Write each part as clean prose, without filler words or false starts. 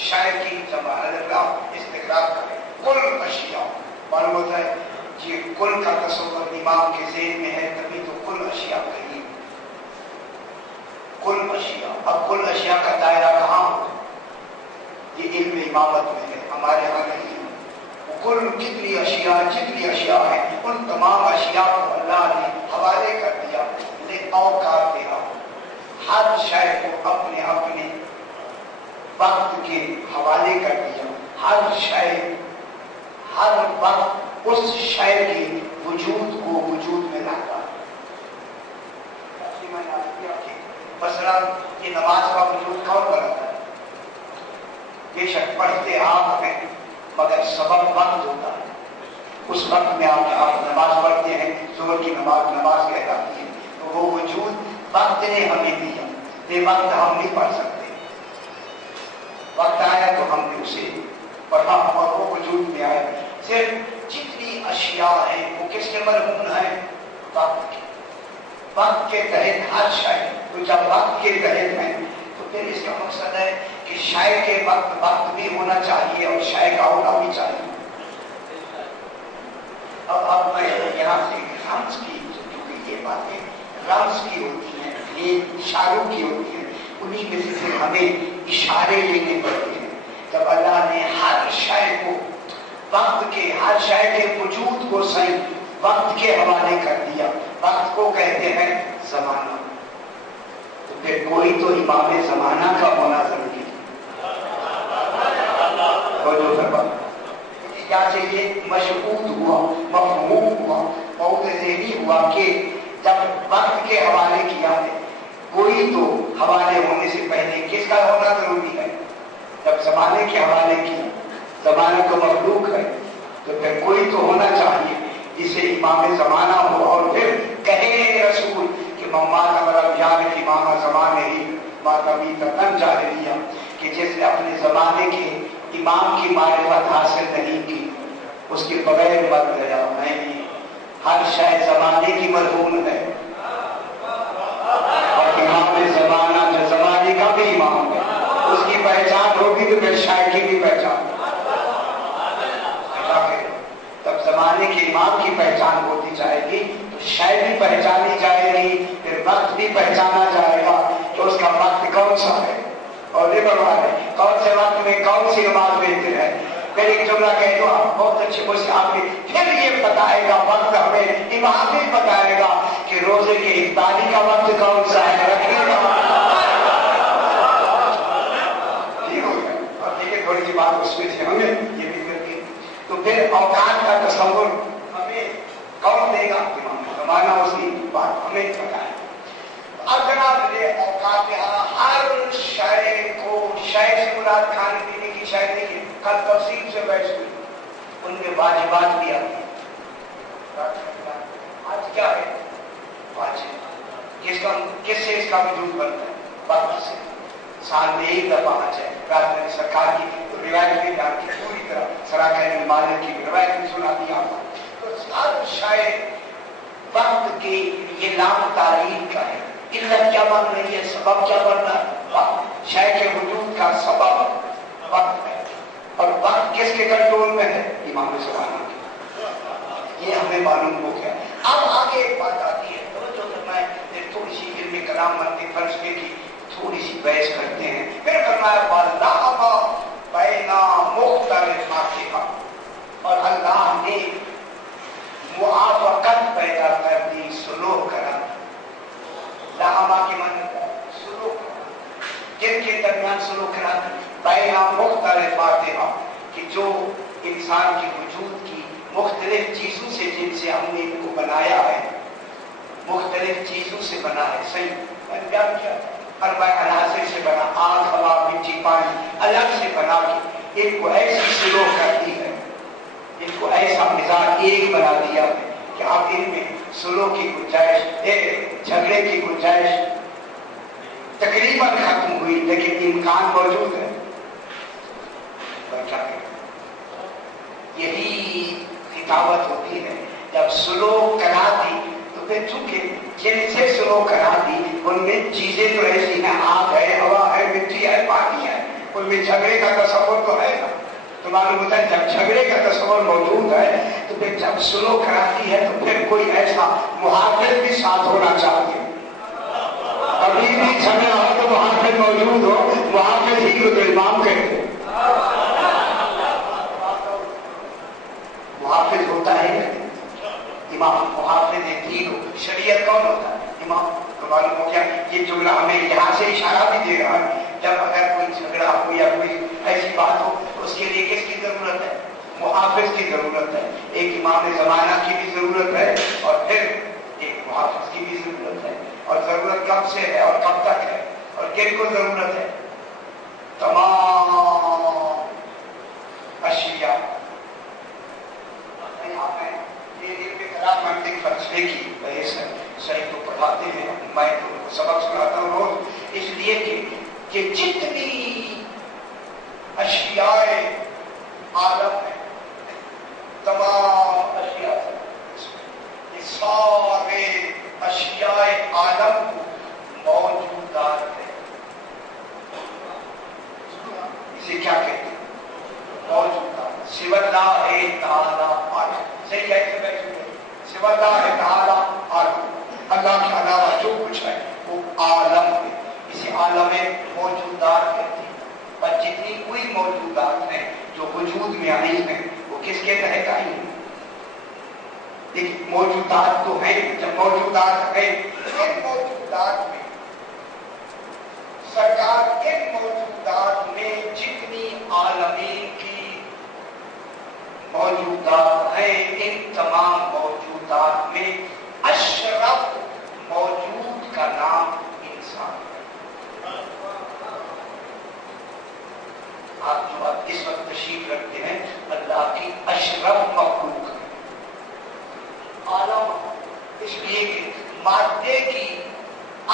شے کی جمع الف استقرار کرے کل اشیاء معلوم ہوتا ہے یہ کل کا تصور امام کے ذہن میں ہے تبھی تو کل اشیاء کہی کل اشیاء. اب کل اشیاء کا دائرہ کہاں ہوتا ہے یہ علم امامت میں ہے ہمارے یہاں نہیں ہے. کل کتنی اشیاء جتنی اشیاء ہیں ان تمام اشیاء کو اللہ نے حوالے کر دیا اوقات دیا ہر شے کو اپنے اپنے وقت کے حوالے کر دیا. ہر شے ہر وقت اس شے کے وجود کو وجود میں لاتا ہے. مثلا یہ نماز کا وجود کون بناتا ہے؟ بے شک پڑھتے آپ ہیں مگر سبب وقت ہوتا ہے. اس وقت میں آپ نماز پڑھتے ہیں ظہر کی نماز کہلاتی ہے تو وہ وجود وقت نے ہمیں دیا. بے وقت ہم نہیں پڑھ سکتے. وقت آیا تو ہم نے اسے پڑھا اور وہ وجود میں آیا. صرف جتنی اشیاء ہیں وہ کس کے مرہون ہیں؟ وقت کے. وقت کے تحت ہر شے تو جب وقت کے تحت ہیں تو پھر اس کا مقصد ہے کہ شے کے وقت بھی ہونا چاہیے اور شے کا ہونا بھی چاہیے. اب میں یہاں سے رمز کی کیونکہ یہ باتیں رمز کی ہوتی ہیں یہ اشاروں کی ہوتی ہیں انہی میں سے پھر ہمیں اشارے لینے پڑتے ہیں. جب اللہ نے ہر شے کو وقت کے ہر شے کے وجود کو صحیح وقت کے حوالے کر دیا. وقت کو کہتے ہیں زمانہ. تو پھر کوئی تو امام زمانہ کا ہونا ضروری ہے. جیسے یہ مشہود ہوا مفہوم ہوا بہت ذہنی ہوا کہ جب وقت کے حوالے کیا ہے کوئی تو حوالے ہونے سے پہلے کس کا ہونا ضروری ہے؟ جب زمانے کے حوالے کیا زمانہ تو مخلوق ہے تو پھر کوئی تو ہونا چاہیے جسے امام زمانہ ہو. اور پھر کہے رسول کہ ممات امر جان امام زمانے ہی ماتمی تن جاہلیہ کہ جس نے اپنے زمانے کے امام کی معرفت حاصل نہیں کی اس کے بغیر مت گیا. میں نے ہر شے زمانے کی مرہون ہے اور امام زمانہ جو زمانے کا بھی امام ہے اس کی پہچان ہوگی تو پھر شے کی بھی پہچان. تب زمانے کے امام کی پہچان ہوتی جائے گی تو شے بھی پہچانی جائے گی پھر وقت بھی پہچانا جائے گا کہ اس کا وقت کون سا ہے اور کون سے وقت میں کون سی نماز بہتر ہے. پھر ایک جملہ کہہ دو بہت اچھے مجھ سے آپ نے پھر یہ بتائے گا وقت ہمیں امام بھی بتائے گا کہ روزے کے افطاری کا وقت کون سا ہے رکھنے کا. ٹھیک ہو گیا. اور دیکھیے تھوڑی سی بات اس میں سے ہمیں یہ بھی کر دی تو پھر اوقات کا تصور ہمیں کون دے گا؟ امام زمانہ. اس کی بات ہمیں بتائے. اب جناب یہ اوقات ہر شے کو شے سے مراد کھانے پینے کی شے نہیں ہے. کل تفصیل سے بحث ہوئی ان میں واجبات بھی آتی ہیں. آج کیا ہے واجب کس سے اس کا وجود بنتا ہے؟ وقت سے. سال میں ایک دفعہ آ جائے رات میں سرکار کی روایت بھی جان کی پوری طرح سراکہ مالک کی روایت بھی سنا دیا. تو ہر شے وقت کی یہ لام تعریف کا ہے. علت کیا بن رہی ہے؟ سبب کیا بن رہا ہے؟ وقت. شے کے وجود کا سبب وقت ہے اور وقت کس کے کنٹرول میں ہے؟ امام زمانہ کے. یہ ہمیں معلوم ہو گیا. اب آگے ایک بات آتی ہے توجہ کرنا ہے. تھوڑی سی علم کلام منطق فلسفے کی تھوڑی سی بحث کرتے ہیں. پھر فرمایا واللہ بین مختلفاتها اور اللہ نے موافقت پیدا کر دی سلوک کرا. لہما کے معنی سلوک جن کے درمیان سلوک کرا بین مختلفاتها کہ جو انسان کے وجود کی مختلف چیزوں سے جن سے ہم نے ان کو بنایا ہے مختلف چیزوں سے بنا ہے. صحیح میں کیا کیا اربع عناصر سے بنا آگ ہوا مٹی پانی الگ سے بنا کے ان کو ایسی سلوک کرتی ہے ان کو ایسا مزاج ایک بنا دیا کہ آپ ان میں سلوک کی گنجائش جھگڑے کی گنجائش تقریباً ختم ہوئی لیکن امکان موجود ہے. یہی خطابت ہوتی ہے جب سلوک کرا دی تو پھر چونکہ جن سے سلوک کرا دی ان میں چیزیں تو ایسی ہیں آگ ہے ہوا ہے مٹی ہے پانی ہے ان میں جھگڑے کا تصور تو ہے نا. تو معلوم ہوتا ہے جب جھگڑے کا تصور موجود ہے تو پھر جب سلو کراتی ہے تو پھر کوئی ایسا محافظ بھی ساتھ ہونا چاہیے. ابھی بھی جھگڑا ہو تو محافظ موجود ہو, محافظ ہی کو تو امام کہتے ہیں. محافظ ہوتا ہے امام, محافظ دین ہو. شریعت کون ہوتا ہے؟ امام. تو معلوم ہو گیا یہ جملہ ہمیں یہاں سے اشارہ بھی دے رہا ہے جب اگر کوئی جھگڑا ہو یا کوئی ایسی بات ہو تو اس کے لیے کس کی ضرورت ہے؟ محافظ کی ضرورت ہے. ایک امام زمانہ کی بھی ضرورت ہے اور پھر ایک محافظ کی بھی ضرورت ہے. اور ضرورت کب سے ہے اور کب تک ہے اور کن کو ضرورت ہے؟ تمام اشیاء. فلسفے کی وجہ سے صحیح تو پڑھاتے ہیں, میں تو سبق سناتا ہوں روز, اس لیے کہ جتنی اشیاء عالم ہے تمام اشیاء یہ سارے اشیاء عالم موجودات ہے. اسے کیا کہتے ہیں؟ موجودات. سوى الله تعالی عالم. صحیح ہے سوى الله تعالی عالم. اللہ کے علاوہ جو کچھ ہے وہ عالم ہے. اسے عالم موجودات کہتے ہیں. اور جتنی کوئی موجودات ہیں جو وجود میں آئی ہیں وہ کس کے تحت آئی ہیں؟ لیکن موجودات تو ہیں. جب موجودات ہیں ان موجودات میں سرکار ان موجودات میں جتنی عالمین کی موجودات ہیں ان تمام موجودات میں اشرف موجود کا نام انسان ہے. آپ جو اب اس وقت تشریف رکھتے ہیں اللہ کی اشرف مخلوق ہے. عالم اس لیے کہ مادے کی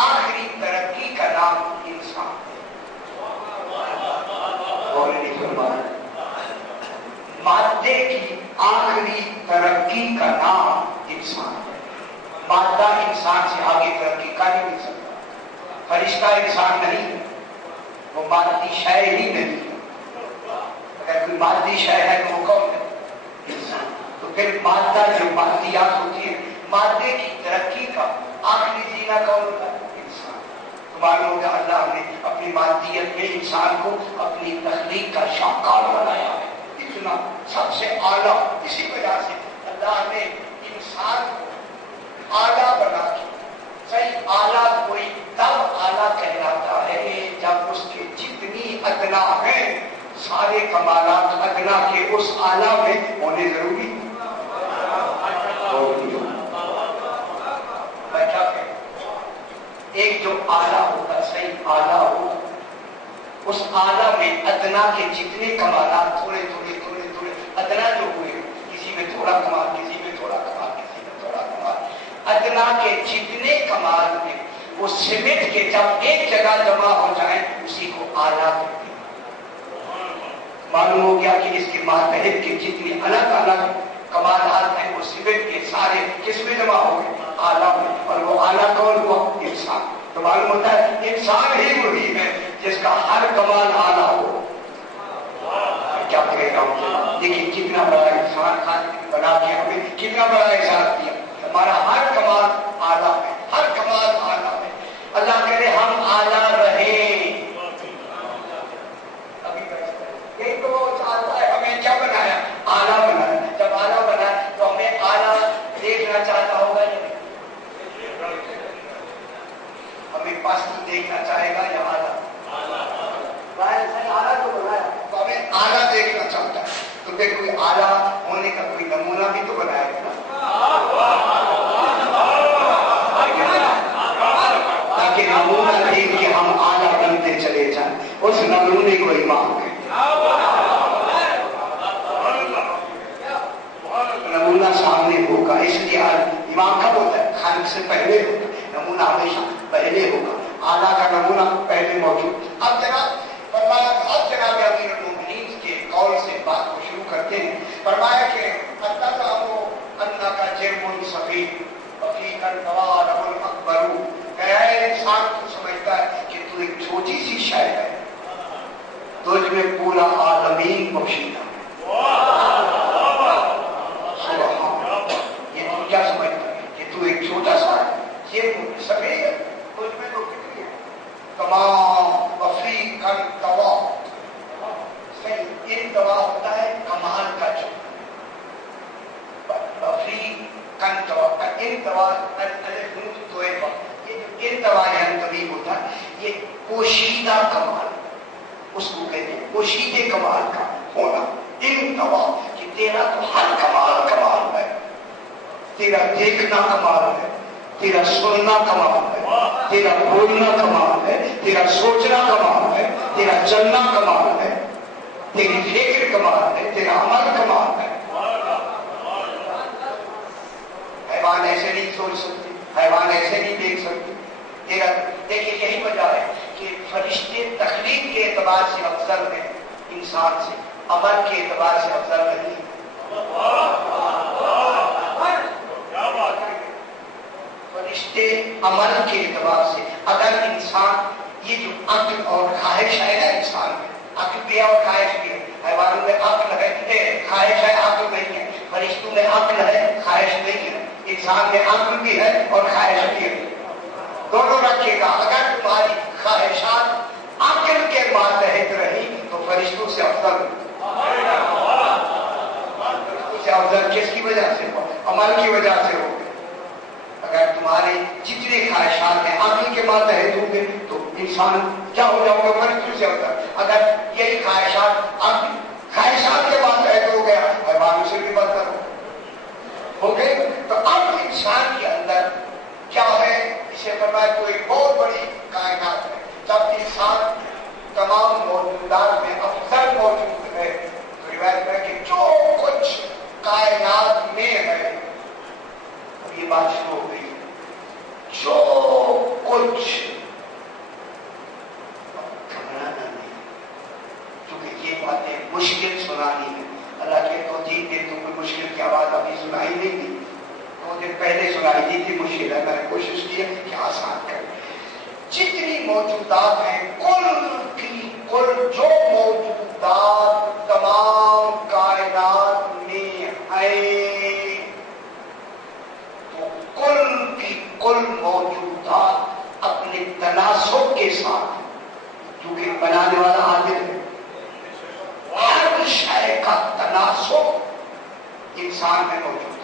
آخری ترقی کا نام انسان ہے. مادے کی آخری ترقی کا نام انسان ہے. مادہ انسان سے آگے ترقی کر ہی نہیں سکتا. فرشتہ انسان نہیں ہے, وہ مادی شے ہی نہیں ہے. اگر کوئی مادی شے ہے تو وہ کون ہے؟ انسان. تو پھر مادہ جو مادیات ہوتی ہے مادے کی ترقی کا آخری زینہ کون ہوتا ہے؟ انسان. تو معلوم ہوگا اللہ نے اپنی مادیت میں انسان کو اپنی تخلیق کا شاہکار بنایا ہے. اتنا سب سے اعلیٰ. اسی وجہ سے اللہ نے انسان کو اعلیٰ بنا کے, صحیح اعلیٰ کوئی تب اعلیٰ کہلاتا ہے جب اس کے جتنی ادنا ہیں سارے کمالات ادنا کے اس اعلیٰ میں ہونے ضروری. میں کیا کہوں, ایک جو اعلیٰ ہوتا صحیح اعلیٰ ہو اس اعلیٰ میں ادنا کے جتنے کمالات تھوڑے تھوڑے تھوڑے تھوڑے ادنا جو ہوئے, کسی میں تھوڑا کمال, کسی میں تھوڑا کمال, کسی میں تھوڑا کمال, ادنا کے جتنے کمال میں وہ سمٹ کے جب ایک جگہ جمع ہو جائیں اسی کو اعلیٰ کہتے ہیں. معلوم ہو گیا کہ اس کے ماتحت کے جتنے الگ الگ کمالات ہیں وہ سمٹ کے سارے کس میں جمع ہو گئے؟ اعلیٰ میں. اور وہ اعلیٰ کون ہوا؟ انسان. تو معلوم ہوتا ہے انسان ہی وہی ہے جس کا ہر کمال اعلیٰ ہو. کیا کہہ رہا ہوں, لیکن کتنا بڑا انسان خالق بنا کے ہمیں کتنا بڑا احساس دیا. ہمارا ہر کمال اعلیٰ ہے, ہر کمال اعلیٰ ہے. اللہ کرے ہم اعلیٰ رہیں. یہی تو وہ چاہتا ہے. ہمیں کیا بنایا؟ اعلیٰ بنایا. جب اعلیٰ بنا تو ہمیں اعلیٰ دیکھنا چاہتا ہوگا یا نہیں؟ ہمیں پست دیکھنا چاہے گا یا اعلیٰ؟ اعلیٰ تو بنایا تو ہمیں اعلیٰ دیکھنا چاہتا ہے. تو پھر کوئی اعلیٰ ہونے کا کوئی نمونہ بھی تو بنایا گا تاکہ نمونہ دیکھ کے ہم اعلیٰ بنتے چلے جائیں. اس نمونے کو ایمان ہے. نمونہ سامنے ہوگا. اس لیے ایمان کب ہوتا ہے؟ خالق سے پہلے ہوگا. نمونہ ہمیشہ پہلے ہوگا. اعلیٰ کا نمونہ پہلے موجود. اب جناب فرمایا, اب جناب امیر المومنین کے قول سے بات کو شروع کرتے ہیں. فرمایا کہ اللہ کا جرم صغیر وفیقاً توالہ الاکبر. کہ اے انسان تو سمجھتا ہے کہ تو ایک چھوٹی سی شے ہے, تجھ میں پورا عالمین پوشیدہ ہے. یہ تو کیا سمجھتا ہے کہ تو ایک چھوٹا سا ہے؟ یہ سبھی ہے. تجھ میں تو کتنی ہے؟ تمام افریقن دوا. صحیح، ان دوا ہوتا ہے کمال کا جو افریقن دوا کا ان دوا تو یہ جو ان دوا طبیب ہوتا ہے یہ پوشیدہ کمال، اس کو کہتے ہیں پوشیدے کمال کا ہونا. ان دوا کہ تیرا تو ہر کمال کمال ہے. تیرا دیکھنا کمال ہے، تیرا سننا کمال ہے، تیرا بولنا کمال ہے، تیرا سوچنا کمال ہے، تیرا چلنا کمال ہے، تیری فکر کمال ہے، تیرا عمل کمال ہے. حیوان ایسے نہیں سوچ سکتے، حیوان ایسے نہیں دیکھ سکتے. تیرا دیکھیے یہی وجہ ہے کہ فرشتے تخلیق کے اعتبار سے افضل ہیں انسان سے، عمل کے اعتبار سے افضل نہیں. فرشتے عمل کے اعتبار سے، اگر انسان یہ جو عقل اور خواہش ہے نا انسان میں، عقل بھی ہے اور خواہش بھی ہے. حیوانوں میں عقل ہے، خواہش ہے، عقل نہیں ہے. فرشتوں میں عقل ہے، خواہش نہیں ہے. انسان میں عقل بھی ہے اور خواہش بھی ہے. دونوں رکھے گا. اگر تمہاری خواہشات عقل کے ماتحت رہی تو فرشتوں سے افضل. فرشتوں سے افضل کس کی وجہ سے ہو؟ عمل کی وجہ سے ہو. اگر تمہارے جتنے خواہشات ہیں عقل کے ماتحت ہوں گے تو انسان کیا ہو جاؤ گے؟ فرشتوں سے افضل. اگر یہی خواہشات خواہشات کے ماتحت ہو گیا حیوانوں سے بھی بدتر ہو گئے. تو اب انسان کے اندر کیا ہے؟ اسے فرمایا تو ایک بہت بڑی کائنات ہے. جب انسان تمام موجودات میں افضل موجود ہے تو روایت ہے کہ جو کچھ کائنات میں ہے، اب یہ بات شروع ہو گئی، جو کچھ، گھبرانا نہیں کیونکہ یہ باتیں مشکل سنانی ہے. اللہ کے تو دن دن تو کوئی مشکل کی آواز ابھی سنائی نہیں دی، 2 دن پہلے سنائی دی تھی مشکل ہے. میں نے کوشش کی ہے کہ آسان کریں. جتنی موجودات ہیں کل کی کل، جو موجودات تمام کائنات میں ہیں، تو کل کی کل موجودات اپنے تناسب کے ساتھ، کیونکہ بنانے والا عادل ہے، ہر شے کا تناسب انسان میں موجود ہے.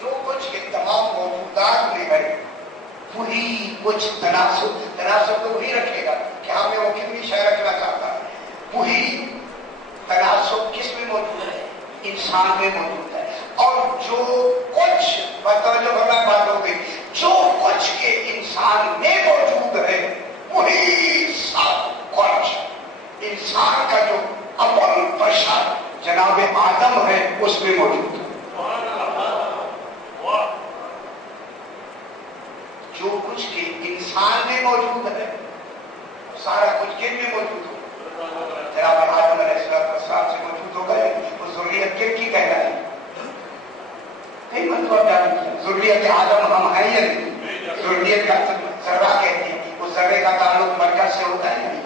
جو کچھ کے تمام موجودات میں ہے وہی کچھ تناسب تو وہی رکھے گا کہ ہمیں وہ کتنی شے رکھنا چاہتا ہے. وہی تناسب کس میں موجود ہے؟ انسان میں موجود ہے. اور جو کچھ بات ہو گئی، جو کچھ کے انسان میں موجود ہے وہی سب کچھ انسان کا جو اول بشر جناب آدم ہے اس میں موجود ہے. جو کچھ کے انسان میں موجود ہے سارا کچھ کن میں موجود ہو؟ جناب آدم علیہ السلام سے موجود ہو گئے. وہ ذریت کن کی کہلائی؟ کئی مرتبہ بیان کیا ذریت آدم ہم ہیں یا نہیں؟ ذریت کا ذرہ کہتے ہیں. اس ذرے کا تعلق مرکز سے ہوتا ہے نہیں.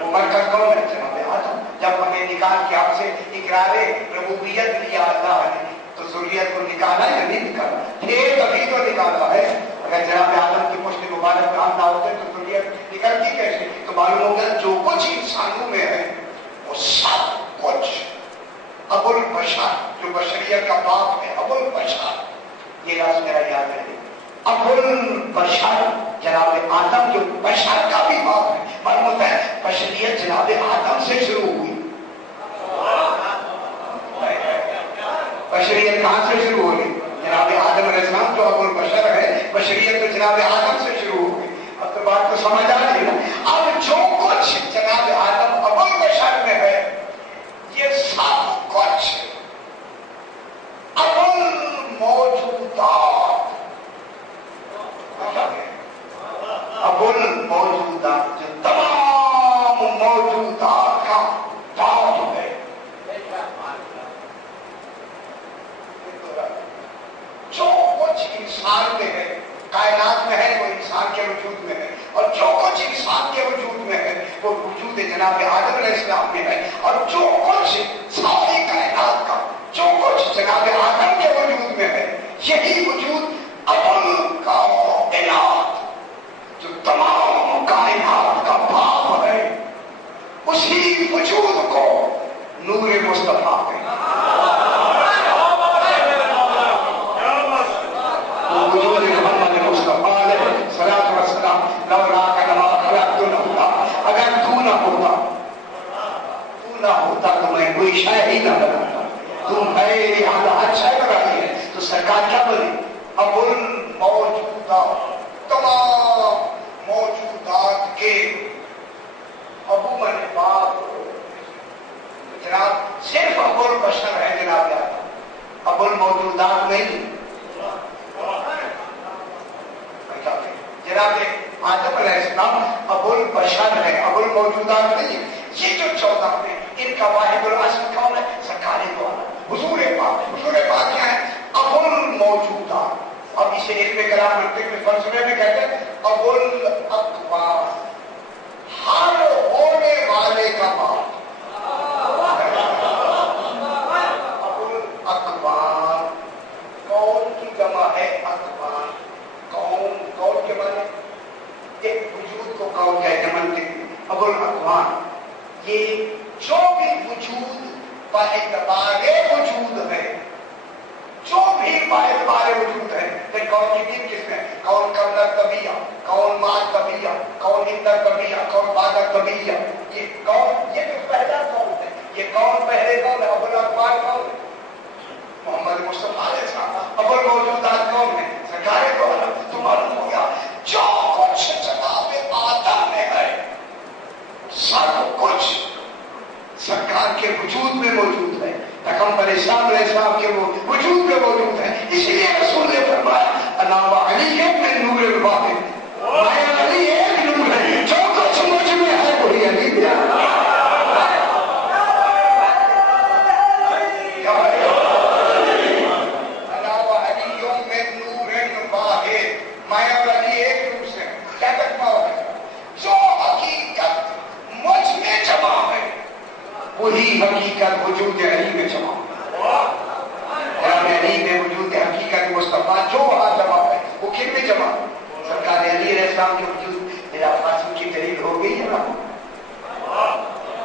وہ مرکز کون ہے؟ جناب آدم. جب ہمیں نکال کے آپ سے اقرار ربوبیت لیا اللہ نے تو ذریت کو نکالا یا نہیں نکالا؟ پھر کبھی تو نکالا ہے. اگر جناب آدم کی پشت مبارک کام نہ ہوتے تو ذریت نکلتی کیسے؟ تو معلوم ہو گیا جو کچھ انسانوں میں ہے وہ سب کچھ ابو البشر، جو بشریت کا باپ ہے، ابو البشر، یہ لفظ میرا یاد رہے. ابو البشر جناب آدم جو بشر کا بھی باپ ہے. معلوم ہوتا ہے بشریت جناب آدم سے شروع ہوئی. بشریت کہاں سے شروع ہوئی؟ جناب آدم علیہ السلام جو ابو البشر ہے، بشریت تو جناب آدم سے شروع ہو گئی. اب تو بات تو سمجھ آ رہی ہے نا. اب جو کچھ جناب آدم ابو البشر میں ہے یہ سب کچھ ابو الموجودات، ابو الموجودات جو تمام موجودات کا باپ ہے. جو کچھ انسان میں ہے، کائنات میں ہے، وہ انسان کے وجود میں ہے. اور जो कुछ इंसान के वजूद में है वो वजूद जनाब आदम अलैहिस्सलाम में है, और जो कुछ सारी कायनात का जो कुछ जनाब आदम के वजूद में है, यही वजूद अबुल कायनात जो तमाम कायनात का बाप है, उसी वजूद को नूर मुस्तफा है। अगर तू ना होता तो मैं कोई शायद ही ना बनाता। तुम है यहाँ अच्छा बनाई है तो सरकार क्या बने? अबुल मौजूदात, तमाम मौजूदात के अबू मने बाप। जनाब सिर्फ अबुल बशर है जनाब, याद अबुल मौजूदात नहीं। जनाब आदम अलैहिस्सलाम अबुल बशर है, अबुल मौजूदात नहीं। ये जो 14 में इनका वाहिदुल अस्ल कौन है? सरकार दो आलम हुजूर पाक। हुजूर पाक क्या है? अबुल मौजूदात। अब इसे इल्म कलाम मंतिक में फलसफे में कहते हैं अबुल अकवार, हर होने वाले का बाप। अबुल अकवार कौन की जमा है? अकवार कौन, कौन के माने एक वजूद को कौन कहते हैं मंतिक। अबुल अकवार ये जो भी वजूद बाएतबारे वजूद है, जो भी बाएतबारे वजूद है, फिर कौन की तीन किस्में, कौन कबला तबिया, कौन माद तबिया, कौन इंदर तबिया, कौन बाद तबिया। ये कौन, ये जो पहला कौन है, ये कौन पहले कौन है? अबुल अकवार कौन है? मोहम्मद मुस्तफा साहब। अबुल मौजूदात कौन है? सरकार को तो मालूम हो गया जो कुछ जनाब आदम में है सब कुछ सरकार के वजूद में मौजूद है, पैगंबर इस्लाम अलैहिस्सलाम के वो वजूद में मौजूद है। इसलिए रसूल ने फरमाया अनावा अली है मैं नूर वाहिद, मैं अली एक नूर है, जो कुछ मुझ में है वही अली में है। अनावा अली मैं नूर वाहिद, मैं अली एक नूर से क्या तकमा है? जो हकीकत मुझ में जमा है वही हकीकत वजूद अली में जमा है। अली में वजूद हकीकत मुस्तफा जो वहां जमा है वो किन में जमा? सरकार अली अलैहिस्सलाम के वजूद मेरा फासिल की दलील हो गई है ना।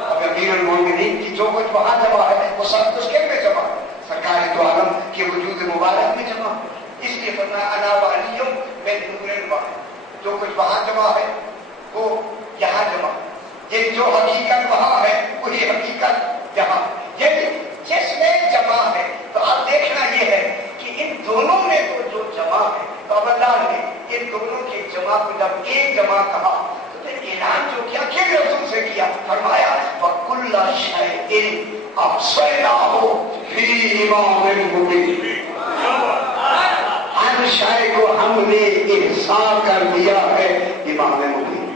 अब अमीरुल मोमिनीन की जो कुछ वहां जमा है वो सब कुछ किन में जमा है? सरकार दो आलम के वजूद मुबारक में जमा। इसलिए फरमाया अना व अलियुम मिन नूरिन वाहिद, जो कुछ वहां जमा है वो यहाँ जमा। ये जो हकीकत वहां है वही हकीकत यहाँ। ये जिसमें जमा है तो अब देखना ये है कि इन दोनों में तो जो जमा है, तो अब अल्लाह ने इन दोनों के जमा को जब एक जमा कहा तो फिर ऐलान जो किया किन रसूल से किया? फरमाया वकुल्ला शैइन अहसैनाहु फी इमामिन मुबीन। हर शय को हमने इहसान कर दिया है इमाम मुबीन।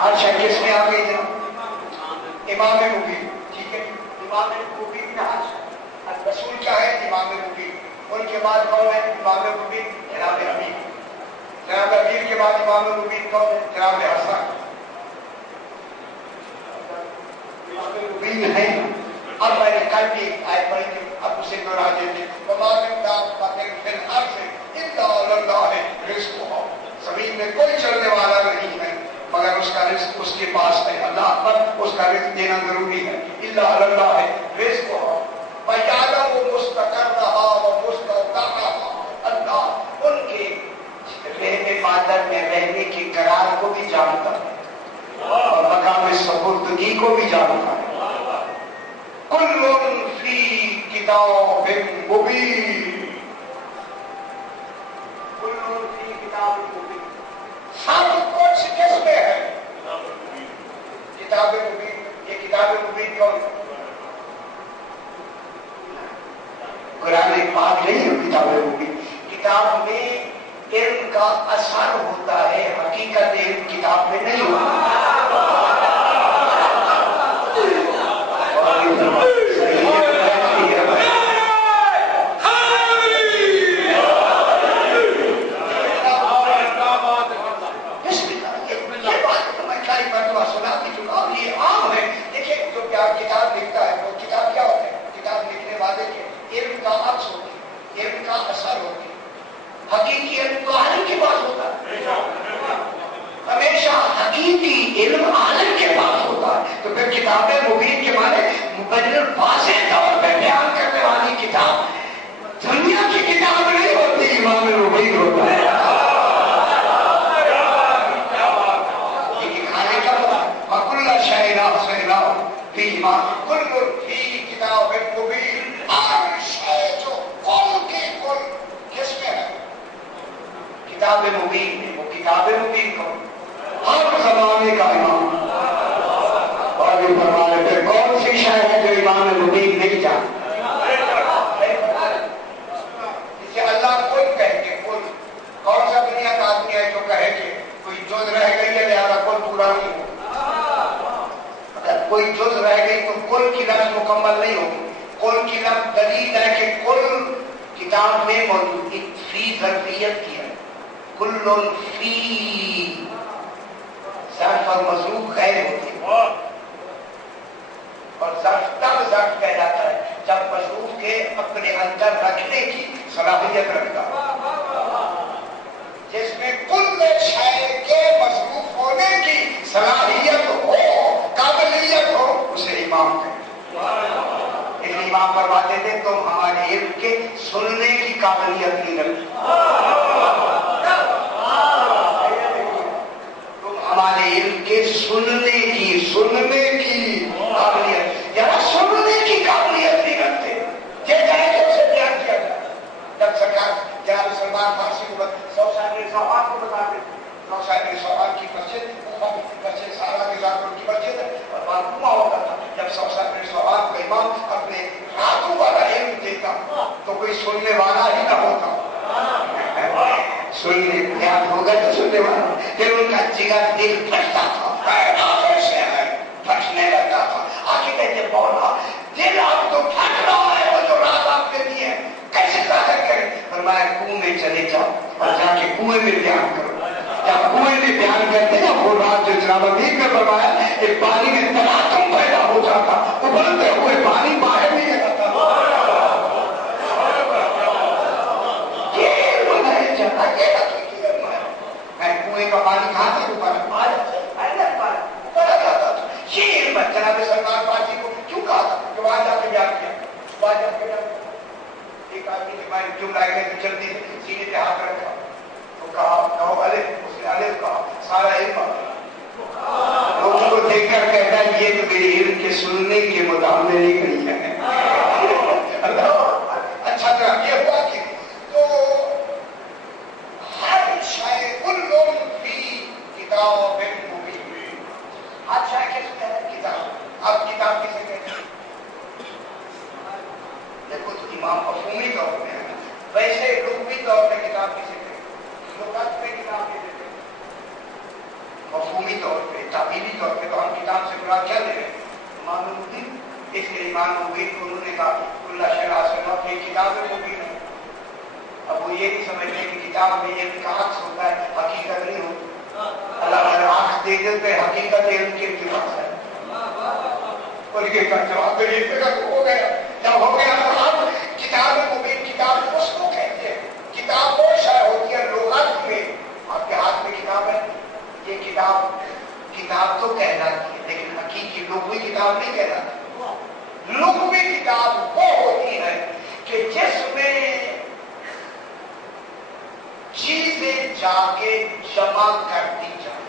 हर शय किसमें आ गई जनाब? इमाम मुबीन। ठीक है, इमाम मुबीन में हर शय। रसूल क्या है? इमाम मुबीन। उनके बाद कौन है? इमाम मुबीन जनाब अमीर। जनाब अमीर के बाद इमाम मुबीन कौन है? जनाब हसन। इमाम मुबीन है। अब मैंने कल भी आयत पढ़ी थी, अब उसे दोहरा देते जमीन में कोई चलने वाला नहीं है मगर उसका रिस्क उसके पास है। अल्लाह पर उसका रिस्क देना जरूरी है। इल्ला अल्लाह है रिस्क हो पैदा वो मुस्तकर रहा वो मुस्तक़ा। अल्लाह उनके रहने मादर में रहने के करार को भी जानता है और मकाम सपुर्दगी को भी जानता है। कुल्लुन फी किताबिन मुबीन, कुल्लुन फी किताबिन मुबीन, सब कुछ किसमें है? किताब मुबीन। ये किताब मुबीन कौन है? कुरान पाक नहीं है किताब मुबीन। किताब में इल्म का असर होता है, हकीकत इल्म किताब में नहीं होता। حقیقی علم تو عالم کے پاس ہوتا ہے، ہمیشہ حقیقی علم عالم کے پاس ہوتا ہے. تو پھر کتاب مبین کے معنی مبین واضح طور پہ بیان کرنے والی کتاب دنیا کی کتاب نہیں ہوتی، امام مبین ہوتا ہے. لیکن کھانے کا پتا وَكُلَّ شَيْءٍ أَحْصَيْنَاهُ فِي إِمَامٍ كُلٌّ فِي كِتَابٍ مُبِينٍ. ہر شے جو کل کی کل کس میں ہے؟ کتاب مبین میں. وہ کتاب مبین کون؟ ہر زمانے کا امام. اور یہ فرمانے پہ کون سی شے ہے جو امام مبین نہیں جانتا؟ جسے اللہ کوئی کہہ کے کوئی کون سا دنیا کا آدمی ہے جو کہے کہ کوئی جز رہ گئی ہے لہذا کل پورا نہیں ہو. اگر کوئی جز رہ گئی تو کل کی لفظ مکمل نہیں ہوگی. کل کی لفظ دلیل ہے کہ کل کتاب میں موجود فی ظرفیت کی ہے. کل فی ظرف اور مظروف غیر ہوتی ہے، اور ظرف تب ظرف کہہ جاتا ہے جب مظروف کے اپنے اندر رکھنے کی صلاحیت رکھتا ہے. جس میں کل شے کے مظروف ہونے کی صلاحیت ہو، قابلیت ہو، اسے امام کہتے ہیں. لیکن امام فرماتے تھے تم ہمارے علم کے سننے کی قابلیت نہیں رکھتے، ہمارے علم کے سننے کی قابلیت، یا سننے کی قابلیت نہیں رکھتے. یہ چاہے کہ اسے بیان کیا جائے. جب سرکار جناب سلمان فارسی کو صاحب کو بتاتے صاحب کی مسجد سارا نظام کی مسجد ہے اور معلومہ ہوتا تھا. جب صاحب کو امام اپنے راتوں والا علم دیتا تو کوئی سننے والا ہی نہ ہوتا. سننے یاد ہوگا تو سننے والا. پھر ان کا جگر دل پھٹتا تھا، پھٹنے لگتا تھا. آخر کہتے مولا دل آپ تو پھٹ رہا ہے، وہ جو رات آپ نے دی ہے کیسے ظاہر کرے؟ فرمایا کنویں میں چلے جاؤ اور جا کے کنویں میں بیان کرو. جب کنویں میں بیان کرتے ہیں وہ رات جو جناب امیر نے فرمایا ایک پانی میں تلاطم پیدا ہو جاتا، ابلتے ہوئے پانی باہر نہیں آتا. میں کنویں کا پانی کہاں سے یہ علم جناب سلمان فارسی کو کیوں کہا تھا کہ وہاں جا کے بیان کیا. وہاں جا کے ایک آدمی کے بارے میں جملہ ہے کہ جلدی سینے پہ ہاتھ رکھا تو کہا الف، اس نے الف کہا سارا علم لوگوں کو دیکھ کر کہتا ہے یہ تو میرے علم کے سننے کے مطابق نہیں ہے. اچھا یہ ہوا کہ تو ہر شے کل فی کتاب مبین. ہر شے کس میں ہے؟ کتاب. اب کتاب کسے کہتے ہیں؟ دیکھو تو امام مفہومی طور پہ ہے، ویسے لغوی طور پہ کتاب کسے کہتے ہیں؟ لغت میں کتاب کسے کہتے ہیں؟ مفہومی طور پہ، تعبیری طور پہ تو ہم کتاب سے مراد کیا لے رہے ہیں؟ امام مبین. اس لیے امام مبین کو انہوں نے کہا اللہ شرح سے کہ کتاب مبین ہے. اب وہ یہ نہیں سمجھتے کہ کتاب میں علم کا عکس ہوتا ہے، حقیقت نہیں ہوتی. اللہ تعالیٰ عکس دے دیتے حقیقت علم کے پاس ہے. اور یہ کا جواب ہو گیا. جب ہو گیا تو اب کتاب مبین کتاب اس کو کہتے ہیں. کتاب وہ شے ہوتی ہے لغت میں. آپ کے ہاتھ میں کتاب ہے، یہ کتاب تو کہلاتی ہے لیکن حقیقی لغوی کتاب نہیں کہلاتی. لغوی کتاب وہ ہوتی ہے کہ جس میں چیزیں جا کے جمع کر دی جائے.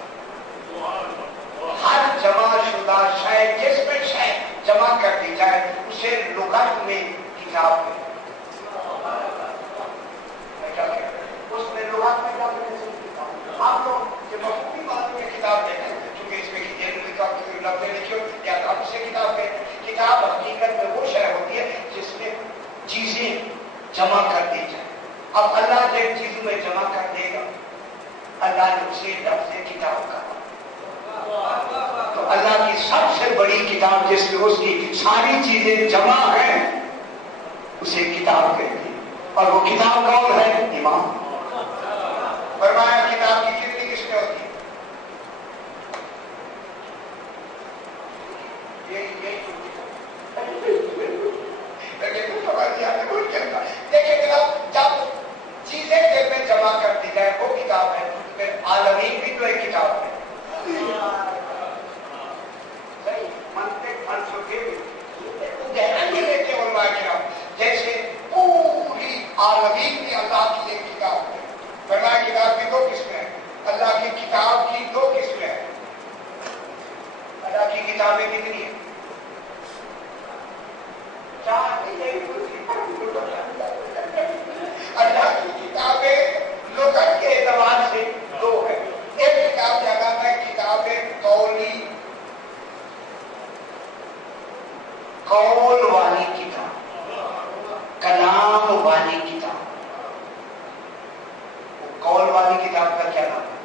ہر جمع شدہ شے جس میں شے جمع کر دی جائے اسے لغت میں کتاب ہے. اس میں لغت میں کیا کتاب. آپ لوگ جو مفہومی معنی میں کتاب دیکھیں چونکہ اس میں لفظ لکھو یا آپ اسے کتاب کہتے ہیں. کتاب حقیقت میں وہ شے ہوتی ہے جس میں چیزیں جمع کر دی جائے. اب اللہ جب چیزوں میں جمع کر دے گا اللہ نے اسے لفظ کتاب کہا. تو اللہ کی سب سے بڑی کتاب جس میں اس کی ساری چیزیں جمع ہیں اسے کتاب کہتے ہیں. اور وہ کتاب کون ہے؟ امام. فرمایا کتاب کی کتنی قسمیں ہوتی ہیں؟ دیکھیں جناب جب چیزیں دل میں عالمین بھی اللہ کی ایک کتاب ہے. فرمایا کتاب کی دو قسمیں ہیں. اللہ کی کتاب کی دو قسمیں ہیں. اللہ کی کتابیں کتنی ہیں؟ اللہ کی کتابیں لغت کے اعتبار سے دو ہیں. ایک کتاب جاتا ہے کتاب قولی، قول والی کتاب، کلام والی کتاب. قول والی کتاب کا کیا نام ہے؟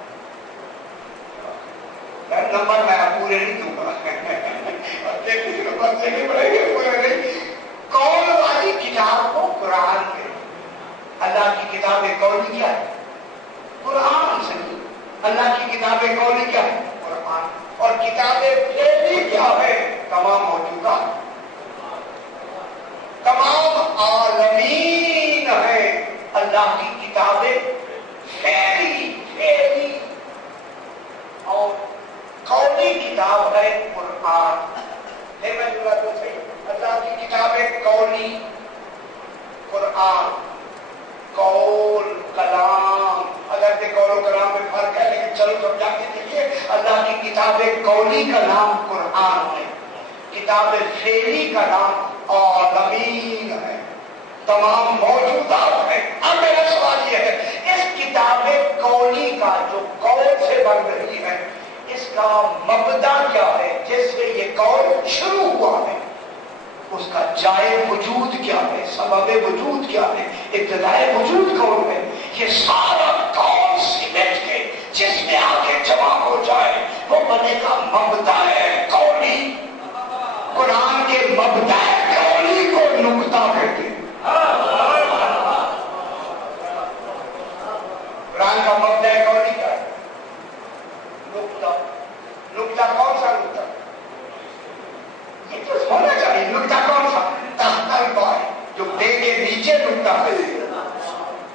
نمبر میں پورے نہیں دوں گا، پورے نہیں. قول والی کتاب کو قرآن کے، اللہ کی کتاب قولی کیا ہے؟ قرآن. سے اللہ کی کتاب قولی کیا ہے؟ قرآن. اور کتاب فعلی کیا ہے؟ تمام موجودہ، تمام عالمین ہے. اللہ کی کتابیں فعلی اور قولی کتاب ہے قرآن. تو صحیح. اللہ کی کتابیں قولی، قرآن، قول کلام. اگر کہ قول و کلام میں فرق ہے لیکن چلو سمجھا کے دیکھیے. اللہ کی کتابیں قولی کا نام قرآن ہے، کتاب فعلی کا نام عالمین ہے، تمام موجودات ہے. اب میرا سوال یہ ہے، اس کتاب قولی کا جو قول سے بن رہی ہے، اس کا مبدا کیا ہے جس سے یہ قول شروع ہوا ہے؟ اس کا جائے وجود کیا ہے؟ سبب وجود کیا ہے؟ ابتدائے وجود کون ہے؟ یہ سارا قول سمیٹ کے جس میں آگے جمع ہو جائے وہ بنے گا مبدا قولی. قرآن کے مبدا قولی کو نقطہ کہتے ہیں. قرآن کا مبدا قولی کیا ہے؟ نقطہ. نقطہ کون سا نقطہ؟ یہ تو ہونا چاہیے. نقطہ کون سا؟ تحتل بائے، جو بے کے نیچے نقطہ ہے.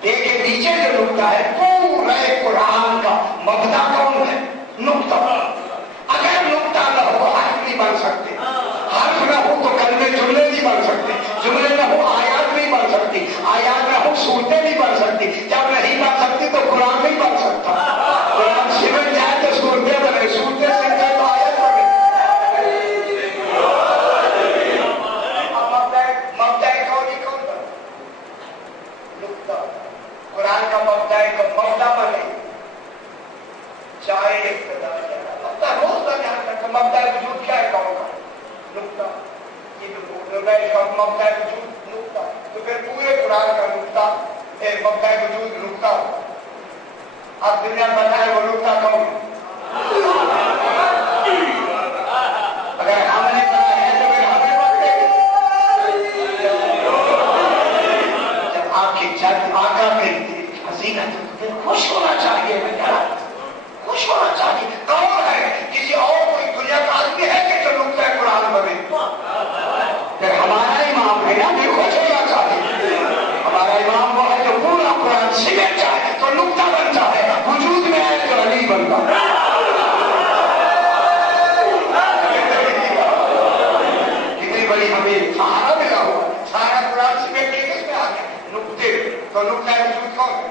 بے کے نیچے جو نقطہ ہے پورے قرآن کا مبدا کون ہے؟ نقطہ. اگر نقطہ نہ ہو حرف نہیں بن سکتے، حرف نہ ہو تو کلمے جملے نہیں بن سکتے، جملے نہ ہو آیات نہیں بن سکتی، آیات نہ ہو صورتیں نہیں بن سکتی. جب نہیں بن سکتی تو قرآن نہیں بن سکتا. قرآن سمجھ جائے تو صورتیں بنے، صورتیں سمجھ جائے تو آیات بنے. مبدا قولی کون بنے؟ نقطہ. قرآن کا مبدا بنے چاہے ابتدا مبدا روز کا دھیان رکھو. مبدا وجود کیا ہے؟ کون کا نقطہ. یہ جو مبدا وجود نقطہ، تو پھر پورے قرآن کا نقطہ مبدا وجود نقطہ ہوگا. اب دنیا بتائے وہ نقطہ کون ہے؟ اگر ہم نے کہا ہے تو پھر ہمیں بتائے جب آپ کی جد آقا کی حسینہ تو پھر خوش ہونا چاہیے. خوش ہونا چاہیے. کون ہے؟ کسی اور کوئی دنیا کا آدمی ہے کہ جو نقطہ قرآن بنے؟ پھر ہمارا امام ہے نا، بھی خوش ہونا چاہیے. ہمارا امام وہ ہے جو پورا قرآن سمجھ جائے تو نقطہ بنتا ہے، وجود میں ہے تو علی بنتا ہے. کتنی بڑی ہمیں سہارا ملا ہوا. سارا قرآن سمجھ کے کس میں آ گیا؟ نقطے. تو نقطہ وجود کون ہے؟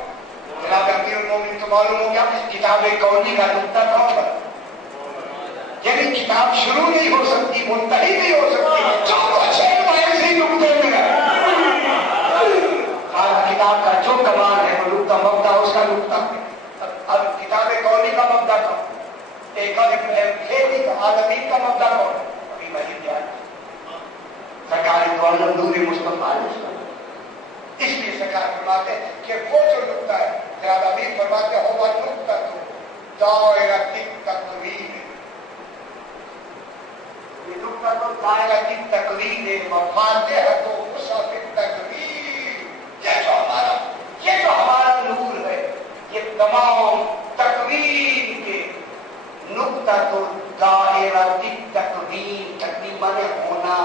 جناب امیر المومنین کو معلوم ہو گیا کتاب قولی کا نقطہ کون ہے. یعنی کتاب شروع نہیں ہو سکتی، منتہی نہیں ہو سکتی، جو ایسے نقطے میں ہے. کتاب کا جو کمال ہے وہ نقطہ مبدا اس کا نقطہ. اب کتاب قولی کا مبدا کون؟ ایک کھیتی کا عالمین کا مبدا کون؟ ابھی وہی دیا سرکار نور مصطفیٰ. اس لیے سرکار فرماتے ہیں کہ وہ جو نقطہ ہے، زیادہ امین فرماتے ہو وہ نقطہ تو دائرہ تقویم ہے. یہ نقطہ تو دائرہ تقویم ہے. وفاتے ہے تو وسعت تقویم. یہ جو ہمارا نور ہے، یہ تمام تقویم کے نقطہ تو دائرہ تقویم. تقویم مانے ہونا.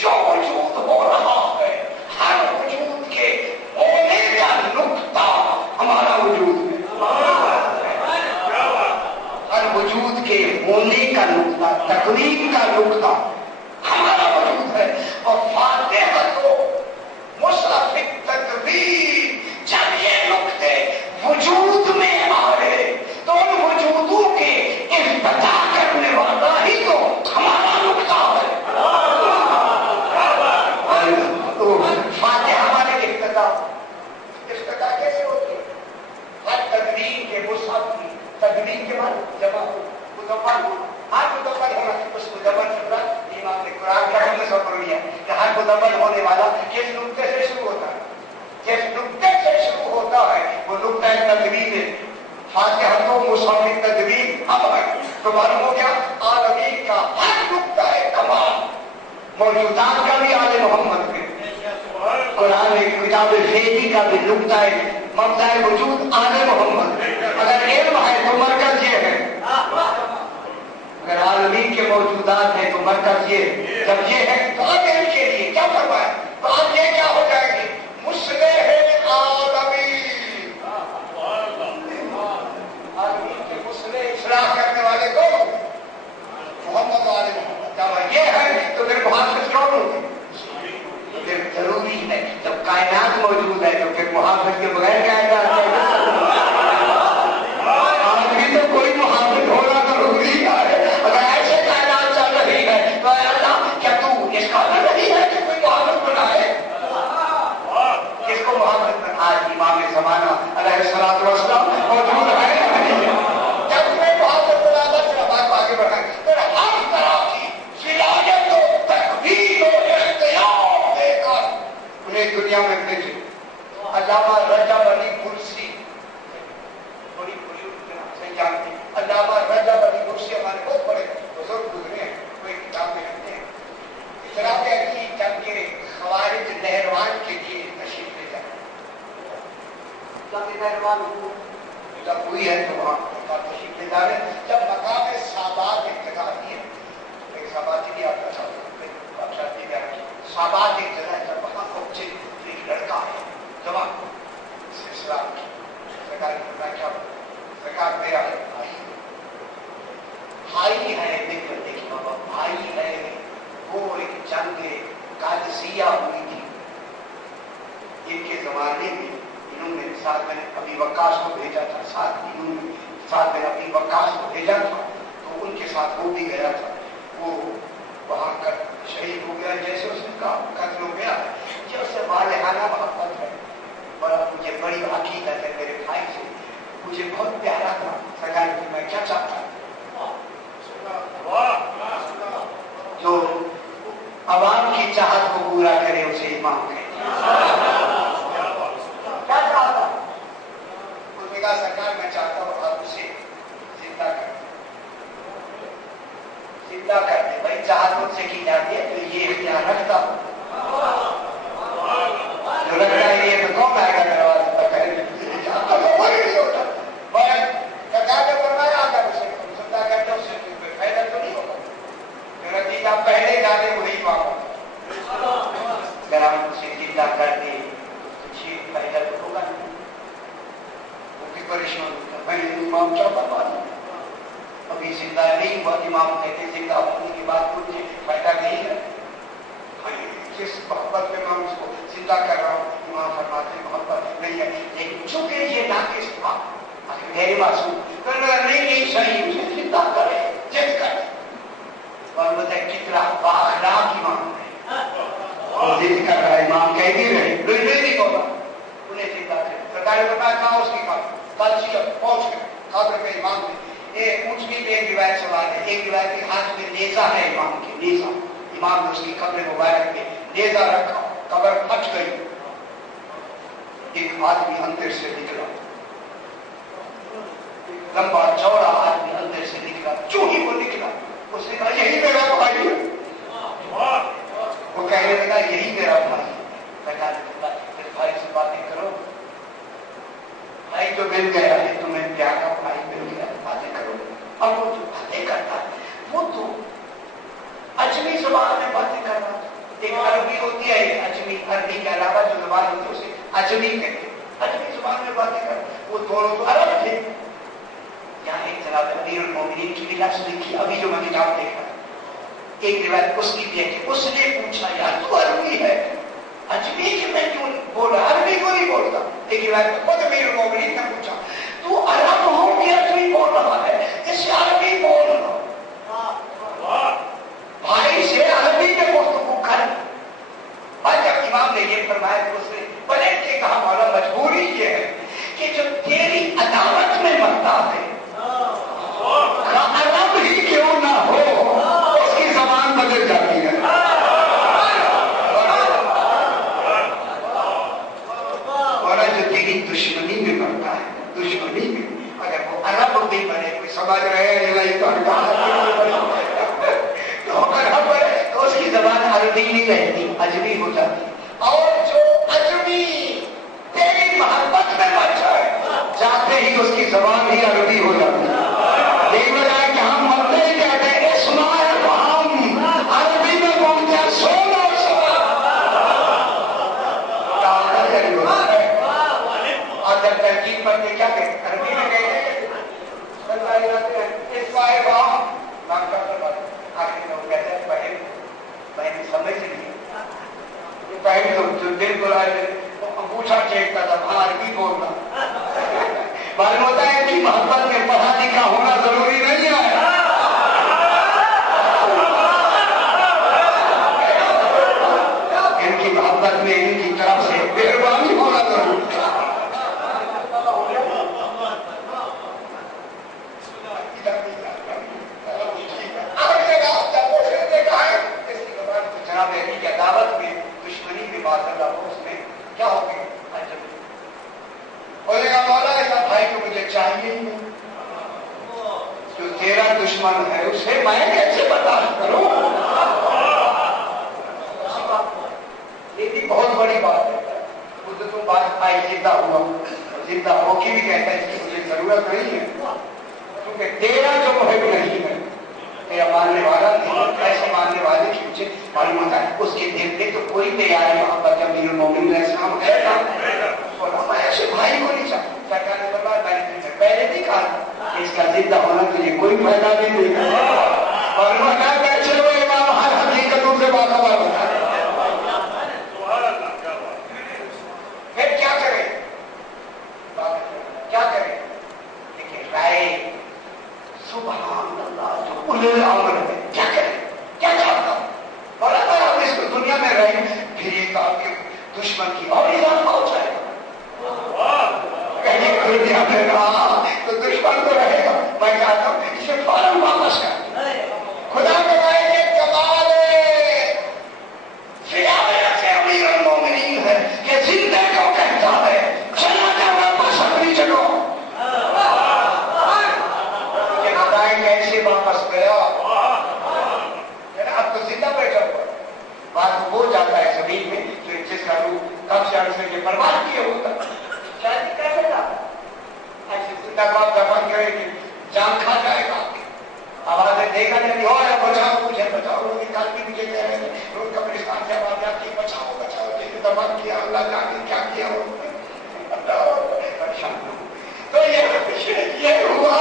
جو وجود ہو رہا ہے ہر وجود کے ہونے کا نقطہ ہمارا وجود ہے. ہر وجود کے ہونے کا نقطہ، تقویم کا نقطہ ہمارا وجود ہے. اور فاتحہ کو फातिहा वाले इफ्तिताह कैसे होती है? हर तदवीन के मुसहफ की तदवीन के बाद जमा मुदव्वल हर मुदव्वल होना उस मुदव्वल से पूरा इमाम ने कुरान का हमने सब पढ़ लिया कि हर मुदव्वल होने वाला किस नुक्ते से शुरू होता है, जिस नुक्ते से शुरू होता है वो नुक्ता तदवीन है। फातिहा तो मुसहफ की तदवीन अब है तो मालूम हो गया आलमीन का हर नुक्ता है कमाल मौजूदात का भी आले मोहम्मद में कुरान में किताब फेदी का भी नुक्ता है मबदाए वजूद आले मोहम्मद। अगर इल्म है तो मरकज ये है, अगर आलमीन के मौजूदात है तो मरकज ये है। जब ये है तो अब इनके लिए क्या फरमाया? तो अब ये क्या हो जाएगी? मुस्लिह आलमीन के मुस्लिह इस्लाह करने वाले को मोहम्मद वाले मोहम्मद। जब ये है तो फिर मुहाफिज कौन होंगे? फिर जरूरी है जब कायनात मौजूद है तो फिर मुहाफिज के बगैर कायनात आदमी तो कोई मुहाफिज होना जरूरी है। अगर ऐसे कायनात चल रही है तो अल्लाह क्या तू इसका नहीं है कि कोई मुहाफिज बनाए? किसको मुहाफिज बना? आज इमाम ज़माना अलैहिस्सलातु वस्सलाम मौजूद है। जब मैं मुहाफिज बनाता फिर बात आगे बढ़ाए फिर हर तरह की विलायत और तकबीर और इख्तियार देकर उन्हें दुनिया में भेजे। अल्लामा रजब अली कुर्सी बड़ी से जानते हैं। अल्लामा रजब अली कुर्सी हमारे बहुत बड़े बुजुर्ग गुजरे हैं, कोई किताब में लिखते हैं इतना कि जब ये खवारिज नहरवान के लिए तशरीफ ले जाए नहरवान जब हुई है तो वहाँ तशरीफ ले जा रहे जब मकाम साबात एक जगह आती है एक साबाती भी आता था साबात एक जगह है जब वहाँ पहुंचे एक लड़का है जवान इस्लाम की सरकार क्या सरकार मेरा है भाई है देखिए बाबा भाई है वो एक जंग कादसिया हुई थी इनके जमाने में इन्होंने साथ में अबी वक्कास को भेजा था साथ में अबी वक्कास को भेजा था तो उनके साथ वो भी गया था। वो वहां कर शहीद हो गया जैसे उसने कहा कत्ल हो गया। मुझे उससे वालिहाना मोहब्बत है और मुझे बड़ी अकीदत है मेरे भाई से मुझे बहुत प्यारा था। सरकार मैं क्या चाहता जो अवाम की चाहत को पूरा करे उसे इमाम कहे। क्या चाहता उसने कहा सरकार मैं चाहता हूँ आप उसे जिंदा कर दे। भाई चाहत मुझसे की जाती है तो ये इख्तियार रखता हूँ जो लगता है ये तो कौन आएगा दरवाजे पर करेगा तो वही नहीं होता। मगर सरकार ने फरमाया अगर उसे जिंदा करते उससे कोई फायदा तो नहीं होगा। मेरा चीज आप पहले जाने वही बात अगर हम उसे जिंदा कर दे कुछ फायदा तो होगा नहीं। वो भी परेशान होता मैं इमाम क्या बर्बाद अभी जिंदा नहीं हुआ। इमाम कहते जिंदा होने के बाद कुछ फायदा नहीं है। जिस मोहब्बत में मैं उसको जिंदा कर रहा हूँ इमाम फरमाते मोहब्बत नहीं है लेकिन चूंकि ये नाकिस था गैर मासूम नहीं सही उसे जिंदा करे जिद कर और बताए कितना बाखलाक इमाम है जिद कर रहा है इमाम कह भी रहे नहीं बोला उन्हें जिंदा करे। सरकार ने बताया कहा उसकी कल पहुंच गए कब्र पे इमाम ने एक ऊंचनी पे एक रिवायत सवाल है एक रिवायत के हाथ में नेजा है इमाम के नेजा इमाम ने उसकी कब्र मुबारक में नेजा रखा कब्र फट गई एक आदमी अंदर से निकला लंबा चौड़ा आदमी अंदर से निकला जो ही वो निकला उसने कहा यही मेरा भाई है। वो कहने लगा यही मेरा भाई है। फिर भाई से बातें करो भाई तो मिल गया है तुम्हें प्यारा भाई मिल गया बातें करो। अब वो जो बातें करता है वो तो अजमी जुबान में बातें कर रहा था। एक अरबी होती है अजमी अरबी के अलावा जो जुबान होती है उसे अजमी कहते हैं। अजमी जुबान में बातें कर वो दोनों तो अरब थे। यहाँ एक जनाब अमीरुल मोमिनीन की भी लफ्ज़ लिखी अभी जो मैं किताब देख रहा था एक रिवायत उसकी भी है कि उसने पूछा यार तू अरबी है अजमी की मैं क्यों बोला अरबी को नहीं बोलता। एक रिवायत खुद अमीरुल मोमिनीन ने पूछा तू अरब हो कि अरबी बोल रहा है इससे अरबी बोल रहा भाई से अरबी में गुफ्तगू कर। और जब इमाम ने ये फरमाया कि उसने पलट के कहा मौला मजबूरी ये है कि जो तेरी अदावत में मरता है अरब ही क्यों ना हो उसकी जबान बदल जाती है। और जो तेरी दुश्मनी में मरता है, दुश्मनी में अगर वो अरब भी बने, कोई समझ रहे हैं तो अरब बने तो उसकी जबान अरबी नहीं रहती, अजमी हो जाती। और जो अजमी तेरी मोहब्बत में मर जाए जाते ही उसकी जबान ही अरबी हो जाती है। एक बजाय कि हम मरते ही कहते हैं हम अरबी में बोलते हैं सोना और जब तरकीब पढ़ते क्या कहते अरबी में कहते हैं समझ नहीं पहले तो बिल्कुल अंगूठा चेकता था वहां अरबी बोलना मालूम होता है कि मोहब्बत में पढ़ा लिखा होना जरूरी नहीं है। इनकी मोहब्बत में इनकी तरफ से मेहरबानी होना जरूरी है। दावत में दुश्मनी में बात कर रहा हूं, उसमें क्या हो गया बोलेगा मौला ऐसा भाई को मुझे चाहिए ही नहीं, जो तेरा दुश्मन है उसे मैं कैसे बर्दाश्त करूं। ये भी बहुत बड़ी बात है। खुद तो बात आई जिंदा हुआ, जिंदा होके भी कहता है इसकी मुझे जरूरत नहीं है क्योंकि तेरा जो मुहिब नहीं है, तेरा मानने वाला नहीं, ऐसे मानने वाले की मुझे मालूम होता है उसके दिल में तो कोई तैयारी मोहब्बत का अमीरुल मोमिनीन इस्लाम है ना। मैं ऐसे भाई को नहीं चाहता, सरकार ने बोला मैंने तुमसे पहले भी कहा इसका जिंदा होना तुझे कोई फायदा नहीं देगा। और चलो इमाम हर हकीकतों से बाखबर होता है। फिर क्या करें, क्या करें? देखिए राय सुभान अल्लाह जो उलुल अम्र है, क्या करें, क्या चाहता हूं और अगर हम इस दुनिया में रहे फिर एक आपके दुश्मन की और इजाफा हो जाएगा। कहीं दुनिया में रहा तो दुश्मन तो रहेगा। मैं चाहता हूं इसे फौरन वापस कर। खुदा के भाई कमाल अमीरुल मोमिनीन है कि जिंदा को कहता है चला जा वापस अपनी जगह। कैसे वापस गया, अब तो जिंदा बैठा हुआ बात हो जाता है जमीन में जो जिसका रूप कब्जा से बर्बाद किया होता शायद कैसे जाता ऐसे जिंदा को आप दफन करेंगे जान खा जाएगा। आवाजें देगा नहीं और बचाओ मुझे बचाओ, लोग निकाल के मुझे कह रहे थे रोज कब्रिस्तान से आवाज आती है बचाओ बचाओ, जैसे दफन किया अल्लाह जाने क्या किया परेशान। तो ये हुआ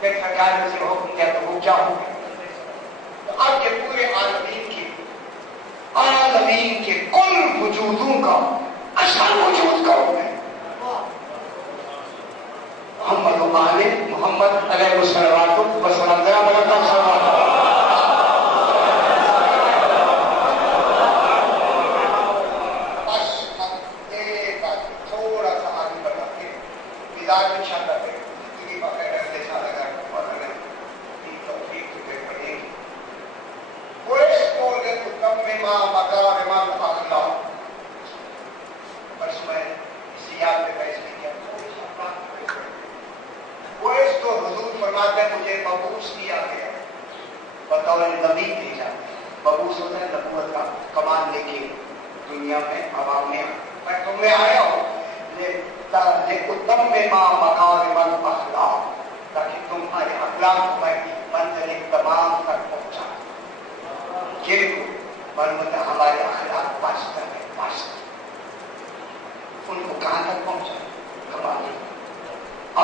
फिर सरकार ने से हुक्म दिया तो वो क्या हो गया। अब ये पूरे आलमीन के कुल वजूदों का असल वजूद कौन है? मोहम्मद अलैहिस्सलातु वस्सलाम। थोड़ा सा आगे बढ़ाते मिजाज में शानदार है मुझे मबूस किया गया बतौर नबी भेजा। मबूस होता है नबूवत का कमान लेके दुनिया में आवाम में मैं तुम में आया हूँ ताकि तुम्हारे अखलाक को मैं मंजिल तमाम तक पहुंचा। जिनको मालूम हमारे अखलाक वास्ता है वास्ता उनको कहां तक पहुंचा हमारे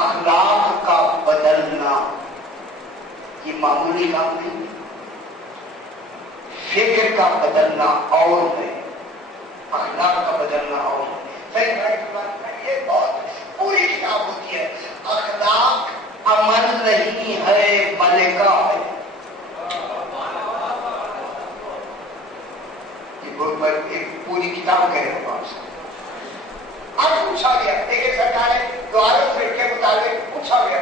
अखलाक का बदलना ये मामूली काम नहीं, फिक्र का बदलना और है, अखलाक का बदलना और है। ये बहुत पूरी किताब होती है। अखलाक अमल नहीं है मलिका है। एक पूरी किताब कह रहे हो आपसे। अब पूछा गया, देखिए सरकार है द्वारा के मुताबिक पूछा गया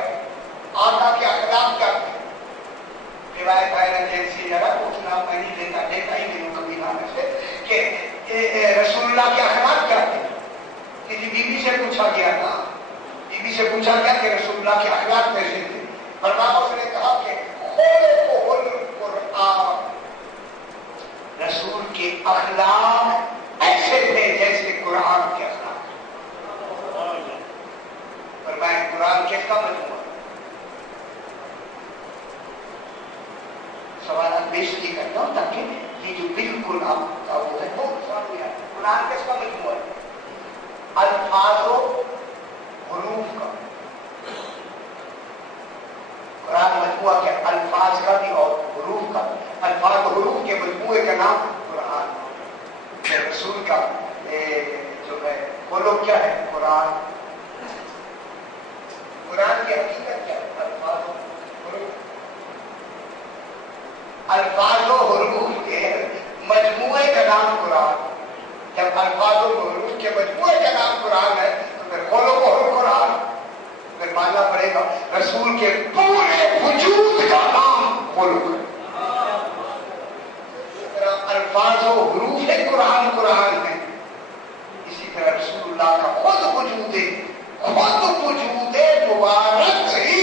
आका के अखलाक क्या थे। रिवायत है जैसी जरा पूछना मैं नहीं देता ही नहीं कभी नाम से कि रसूलुल्लाह के अखलाक क्या थे। किसी बीवी से पूछा गया था, बीवी से पूछा गया कि रसूलुल्लाह के अखलाक कैसे थे। फरमाया उसने कहा कि रसूल के अखलाक ऐसे थे जैसे कुरान के अखलाक। फरमाया कुरान किसका मजमूआ। सवाल बेइज्जती करता हूं ताकि ये जो बिल्कुल आपका वो है वो समझ आए। कुरान किसका मजमूआ है? अल्फाजो हुरूफ का। कुरान मजमूआ के अल्फाज का भी और हुरूफ का। अल्फाज हुरूफ के मजमूए का नाम कुरान। रसूल का जो है वो लोग क्या है कुरान। कुरान की हकीकत क्या है? अल्फाजो हुरूफ के मजमूए का नाम कुरान। जब अल्फाजो हुरूफ के मजमूए का नाम कुरान है तो फिर खोलो कुरान, फिर मानना पड़ेगा रसूल के पूरे वजूद का नाम खोलो। अल्फाजो हुरूफ है कुरान, कुरान है। इसी तरह रसूलुल्लाह का खुद वजूद मुबारक ही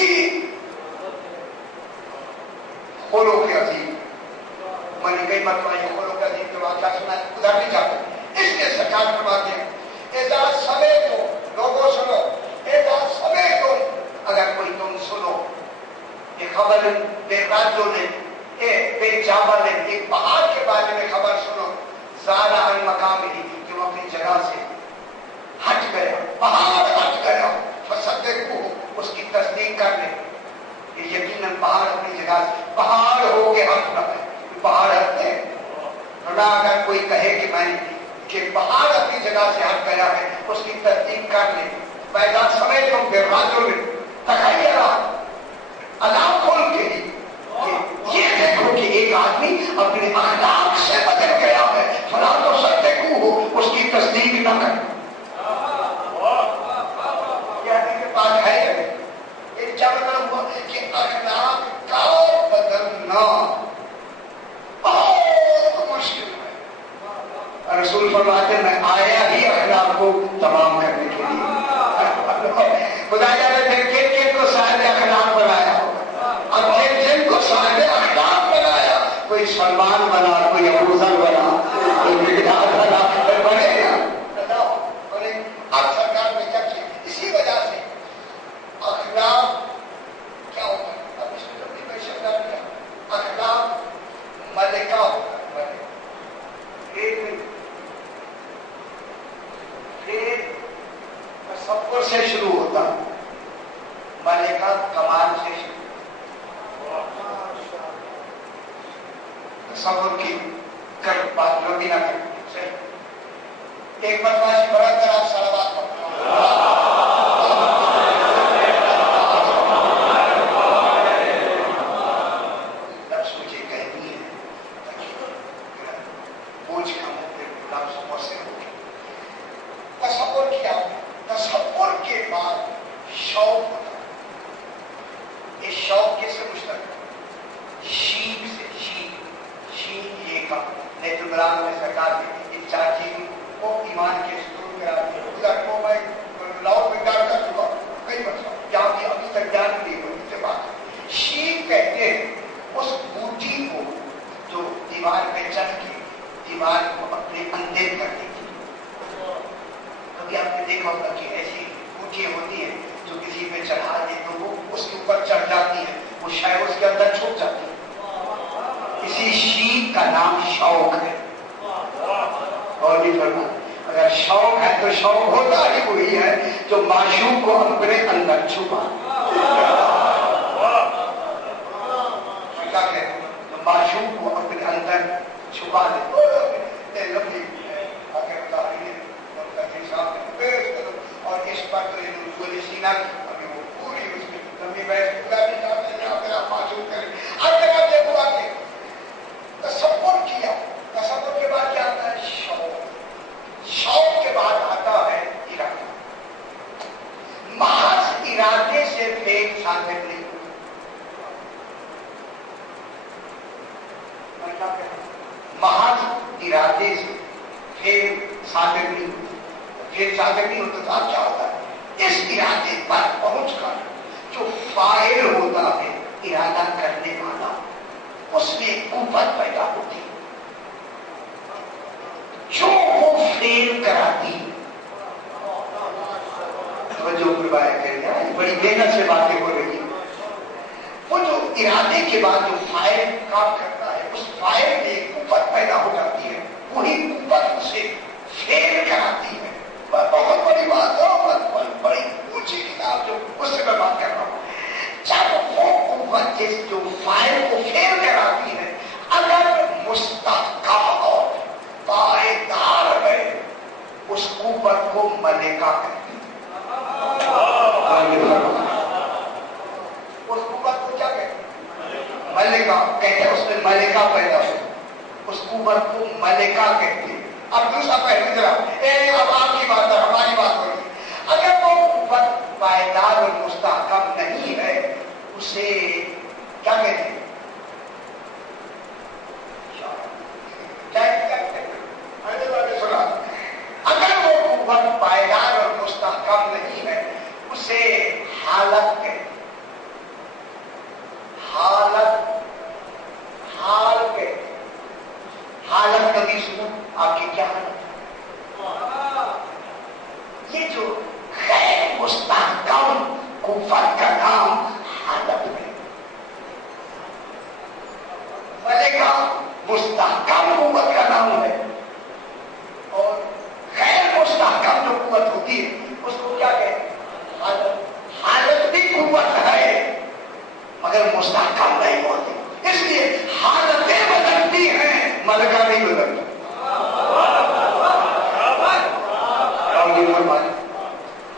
खोलो के अजीब। मैंने कई मरतबा ये खोलो के अजीब के वाक़या सुना, उधर नहीं जाते। इसलिए सरकार फरमाते हैं एजा सबे को लोगों सुनो, एजा सबे को अगर कोई तुम सुनो ये खबर बेराजो ने बेजाबा ने एक पहाड़ के बारे में खबर सुनो। ज़ाला अन मकाम ही जो अपनी जगह से हट गया, पहाड़ हट गया, फसद्दक़ू उसकी तस्दीक कर ले। यकीनन पहाड़ अपनी जगह से पहाड़ हो के हट रहा है। पहाड़ हटते हैं। अगर कोई कहे कि मैं कि पहाड़ अपनी जगह से हट गया है उसकी तस्दीक कर ले। पैदा समय तुम बेराजो ने तखय्यरा अलाम खोल के ये देखो कि एक आदमी अपने अखलाक से बदल गया है, फला तो सद्दक़ू हो उसकी तस्दीक न कर। बात है क्या मतलब हुआ कि अखलाक का बदलना बहुत मुश्किल है। रसूल फरमाते मैं आया ही अखलाक को तमाम करने के लिए। खुदा जाने फिर किन को साहिब अखलाक बनाया होगा। अब जिनको साहिब अखलाक बनाया, कोई सलमान बना, कोई अबू ज़र बना, कोई मिक़दाद बना, बनेगा। अब सरकार ने क्या किया? इसी वजह से अखलाक क्या होता है? अब इसमें जब भी मैं शब्द आ गया अखलाक मलिका होता है। तसव्वुर से शुरू होता, मलिका कमाल से शुरू। तसव्वुर की कर बात लंबी ना कर सही। एक मरतबा बड़ा कर आप सारा बात साधक नहीं होता, फिर साधक नहीं होता तो अब क्या होता है? इस इरादे पर पहुंचकर जो फाइल होता है, इरादा करने वाला, उसमें कुव्वत पैदा होती है जो वो फेल कराती है। तो जो प्रभाव करेगा, बड़ी मेहनत से बातें हो रही है। वो जो इरादे के बाद जो फाइल काम करता है, उस फाइल में कुव्वत पैदा हो जाती है, वही कुव्वत उसे फेल कराती है। बहुत बड़ी बात है, बड़ी ऊंची किताब जो उससे मैं बात कर रहा हूँ। जब वो कुव्वत जो फाइल को फेल कराती है, अगर मुस्तहकम और पायदार है, उस कुव्वत को मलिका कहते हैं। उस कुव्वत को क्या कहते हैं? मलिका कहते हैं। उसमें मलिका पैदा हो, उस कुव्वत को मलिका कहते हैं। अब दूसरा पहलू जरा, अब आपकी बात है, हमारी बात हो रही है। अगर वो कुव्वत पायदार और मुस्तहकम नहीं है, उसे क्या कहते हैं? सुना, अगर वो कुव्वत पायदार और मुस्तहकम नहीं है, उसे हालत कहते हैं। हालत, हाल कहते हैं। हालत कभी सुनो, आपकी क्या हालत है? ये जो गैर मुस्तहकम कुव्वत का नाम हालत है। मलिका मुस्तहकम कुव्वत का नाम है, और गैर मुस्तहकम जो कुव्वत होती है उसको क्या कहते हैं? हालत। हालत भी कुव्वत है मगर मुस्तहकम नहीं होती, इसलिए हालतें बदलती हैं, मलिका नहीं बदलती।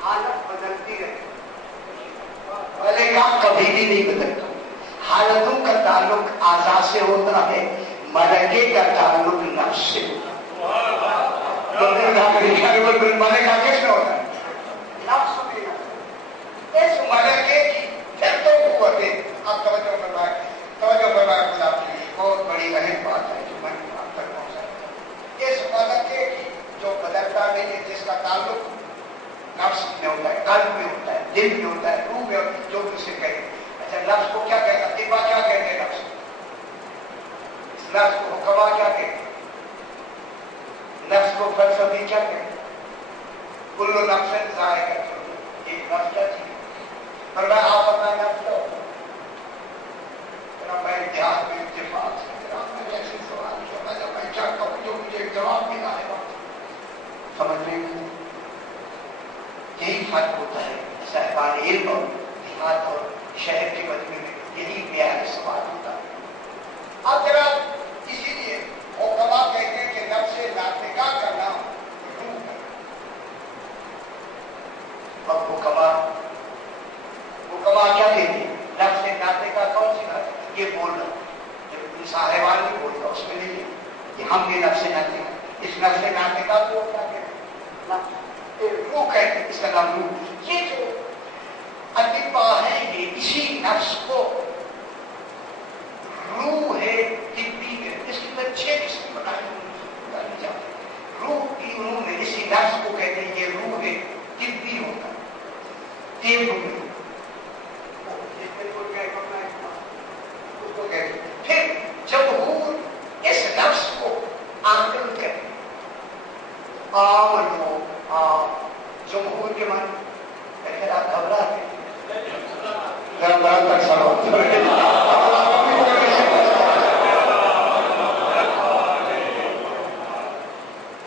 हालत बदलती है, मलिका कभी भी नहीं बदलता। हालतों का ताल्लुक आज़ा से होता है, मलके का ताल्लुक नफ्स से होता है। मलिका किसमें होता है? नफ्स में। इस मलके की फिर तो कुव्वतें, अब तवज्जो फरमाएं, खुदा आपकी बहुत बड़ी अहम बात है जो मैं आप तक पहुंचा। इस मलके की जो बदलता नहीं है, जिसका ताल्लुक नफ्स में होता है, कल्ब में होता है, दिल में होता है, रूह में होता है, जो किसे कहे। अच्छा, नफ्स को क्या कहता है? तिब्बा क्या कहते हैं? नफ्स, इस नफ्स को हुक्मा क्या कहते हैं? नफ्स को फलसफी क्या कहते हैं? कुल्लु नफ्सिन ज़ाइक़तुल मौत। ये नफ्स क्या चीज है? पर मैं आप अपना नफ्स क्या होता है? मैं इतिहास में इत्तेफाक से मैंने ऐसे सवाल किया, मैं क्या कहूँ जो मुझे जवाब मिला है, समझ में यही फर्क होता है साहिबान इल्म और देहात और शहर के मजमे में, यही प्यार सवाल होता है। अब जरा इसीलिए हुक्मा कहते हैं कि नफ्से नातिका का नाम रूह है। अब हुक्मा क्या कहते हैं? नफ्से नातिका कौन सी बात? ये बोल रहा जो साहिबान भी बोल रहा, उसमें नहीं है कि हम भी नफ्से नातिका। इस नफ्से नातिका को क्या कहते हैं? रूह कहते हैं, इसका नाम रूह। ये जो अतिबा है, ये इसी नफ्स को रूह है, तिब्बी है, इसकी तो 6 किस्म बताई जाती। रूह की रूह में इसी नफ्स को कहते हैं, ये रूह है, तिब्बी होता है, तेब में उसको कहते हैं। फिर जमहूर इस नफ्स को आकल कहते हैं। जमहूर के मान आप घबराते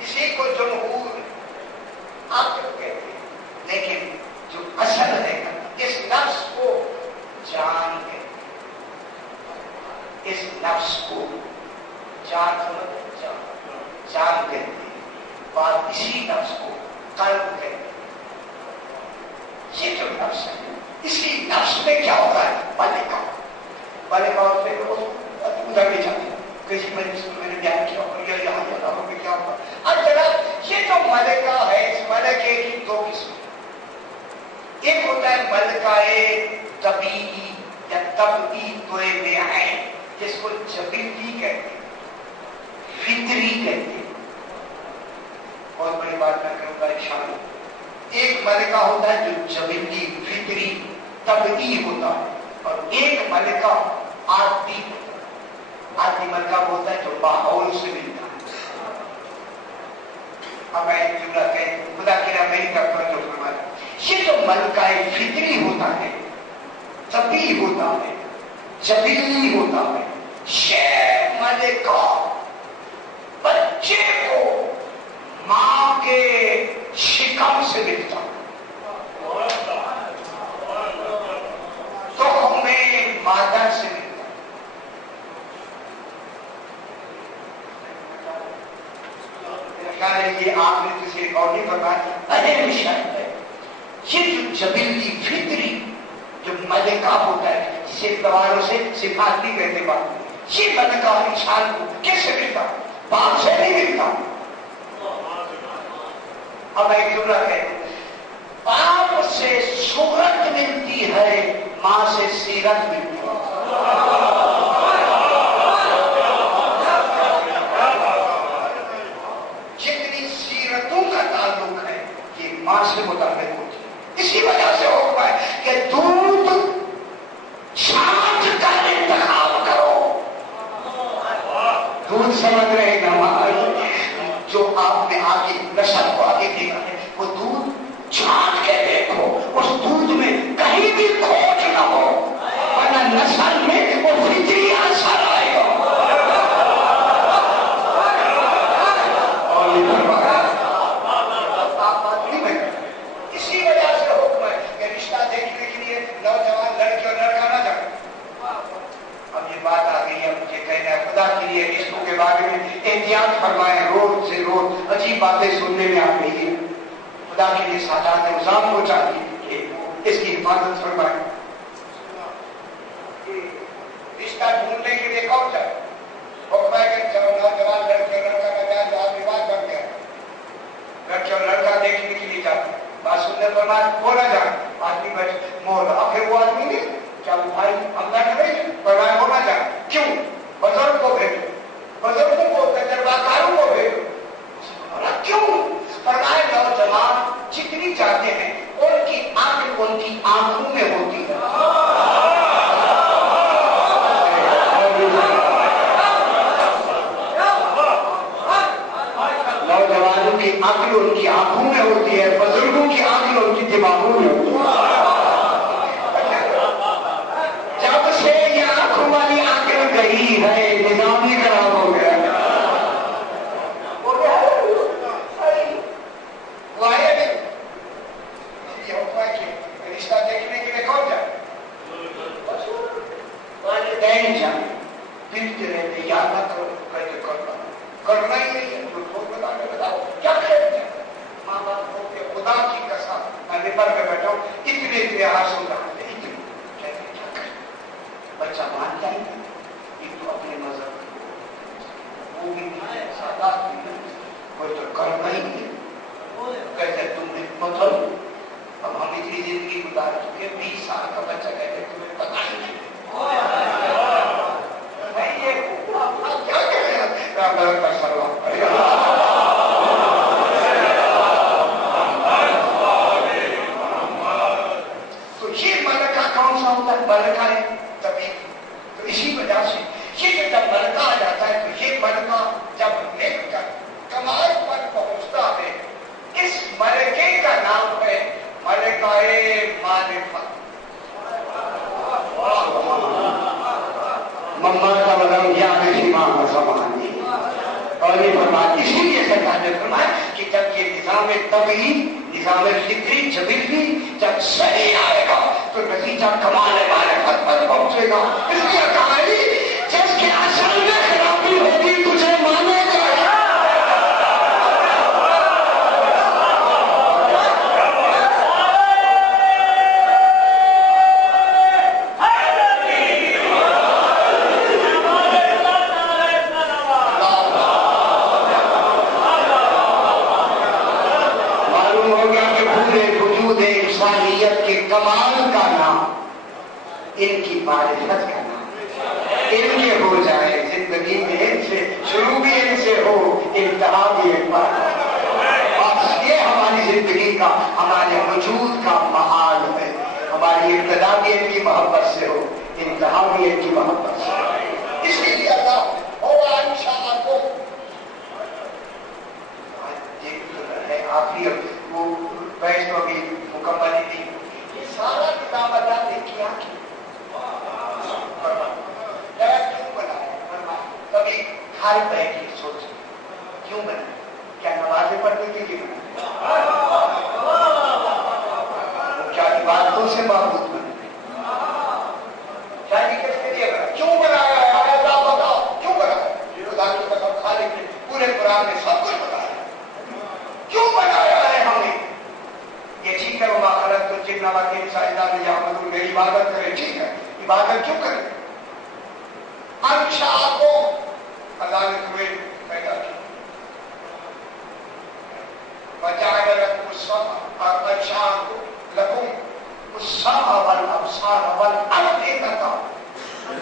इसी को जमहूर आकल कहते हैं। लेकिन जो असल है, इस नफ्स को जान के, इस नफ्स को जान कहते हैं। बात इसी नफ्स को कल्ब कहते हैं। ये जो नफ्स है, इसी नफ्स में क्या होता है? मलिका से उधर नहीं जाती। किसी मजलिस में मैंने बयान किया और यहाँ में क्या होगा। अब जरा ये जो मलिका है, इस मलिके की 2 किस्म। एक होता है मलिकाए तबीई या तबई तोए में आए, जिसको जबीली कहते हैं, फितरी कहते हैं। بہت بڑی بات میں کروں گا انشاءاللہ. ایک ملکہ ہوتا ہے جو جبلی فطری طبعی ہوتا ہے اور ایک ملکہ عادی ہوتا ہے. عادی ملکہ ہوتا ہے جو ماحول سے ملتا ہے. اب میں ایک جملہ کہہ خدا کی راہ میری طرف توجہ فرمائے. یہ جو ملکہ فطری ہوتا ہے طبعی ہوتا ہے جبلی ہوتا ہے یہ ملکہ بچے کو ماں کے شکم سے ملتا تخم مادر سے ملتا. میرا خیال ہے یہ آپ نے کسی ریکارڈ نہیں کرنا اہم شاید ہے. یہ جو جبلی فطری جو ملکہ ہوتا ہے جسے دواروں سے صفات نہیں کہتے بات یہ ملکہ انسان کو کیسے ملتا باپ سے نہیں ملتا. اب ایک جملہ ہے باپ سے صورت ملتی ہے ماں سے سیرت ملتی ہے. جتنی سیرتوں کا تعلق ہے یہ ماں سے متعلق ہوتی ہے. اسی وجہ سے ہوتا ہے کہ دودھ چھانٹ کا انتخاب کرو. دودھ سمجھ رہے ہیں جو آپ نے آگے نسل کو آگے دیکھا ہے وہ دودھ چھانٹ کے دیکھو اس دودھ میں کہیں بھی کھوٹ نہ ہو ورنہ نسل میں وہ فطری اثر آئے گا. اسی وجہ سے حکم ہے کہ رشتہ دیکھنے کے لیے نوجوان لڑکی اور لڑکا نہ جائے. اب یہ بات آ گئی ہے مجھے کہنا ہے خدا کے لیے رشتوں کے بارے میں احتیاط فرمائیں. روز سے روز عجیب باتیں سننے میں آ رہی ہیں. خدا کے لیے سادات نظام کو چاہیے کہ اس کی حفاظت فرمائیں. رشتہ ڈھونڈنے کے لیے کون جائے حکم ہے کہ جب نوجوان لڑکی اور لڑکا کا جائے تو آپ رواج بن گیا لڑکی اور لڑکا دیکھنے کے لیے جاتے بات سننے پر بات ہو نہ جائے آدمی بیٹھ مور پھر وہ آدمی نے کیا وہ بھائی ہم نہ کریں پڑھائی ہو نہ جائے کیوں بزرگ کو بھیجو بزرگوں کو تجربہ کاروں کو بھیجو کیوں پڑھائے نوجوان جتنی جاتے ہیں ان کی آنکھ ان کی آنکھوں میں ہوتی ہے. نوجوانوں کی عقل ان کی آنکھوں میں ہوتی ہے بزرگوں کی عقل ان کی دماغوں میں ہوتی ہے. جب سے یہ آنکھوں والی عقل گئی ہے نظام ہی خراب ہو گیا. رشتہ دیکھنے کے لیے کون جائے والدین جائے پھرتے رہتے یاد نہ کرو کہتے کرنا ہی نہیں ہے بتاؤ کیا کریں ماں باپ ہو کے خدا کی قسم میں نپر میں بیٹھا ہوں اتنے ہاتھ سن رہا تھے اتنے کہتے کیا کریں بچہ مان جائے گا ایک تو اپنے مذہب وہ بھی سادات بھی کوئی تو کرنا ہی نہیں کہتے تم نے مطلب اب ہم اتنی زندگی گزار چکے 20 سال کا بچہ کہتے تمہیں پتہ ہی نہیں کیا کہہ رہے تو یہ ملکہ کون سا ہوتا ہے ملکہ ہے طبیعی. تو اسی وجہ سے یہ جب ملکہ آ جاتا ہے تو یہ ملکہ جب نیک کر کمال پر پہنچتا ہے اس ملکے کا نام ہے ملکہ معرفت. مما کا مدم یاد امام زمانی اور یہ فرمایا اسی لیے سرکار نے فرمایا کہ جب یہ نظام طبعی نظام فطری جبلی جب صحیح آئے گا تو نتیجہ کمال معرفت پر پہنچے گا. اس لیے کہانی جس کے اصل میں خرابی ہوگی تجھے مانے گا. کے کمال کا نام ان کی معرفت کا نام ان کے ہو جائے زندگی میں ان سے شروع بھی ان سے ہو انتہا بھی ان پر का, हमारे वजूद का महाल है। हमारी इब्तिदा भी इनकी मोहब्बत से हो, इंतहा भी इनकी मोहब्बत से हो। इसीलिए अल्लाह होगा इंशाअल्लाह को है आखिरी वो बहस तो अभी मुकम्मल ही थी। ये सारा किताब अल्लाह ने किया क्यों बनाया? कभी हर बैठ के सोच क्यों बनाया? क्या नमाजें पढ़ने के लिए बनाया? क्या इबादतों से माबूद बने? शादी किसके लिए बनाया? क्यों बनाया है? अल्लाह बताओ क्यों बनाया? खुदा की कसम खालिक ने पूरे कुरान में सब कुछ बताया। क्यों बनाया है हमें? ये ठीक है, वमा खलक़तुल जिन्ना वल इंसा इल्ला लियअबुदून, मेरी इबादत करें, ठीक है, इबादत क्यों करें? अच्छा को अल्लाह ने तुम्हें पैदा किया, वजअल लकुम अस्समा और अच्छा को लकुम अस्समा वल अबसार वल अफ़ईदा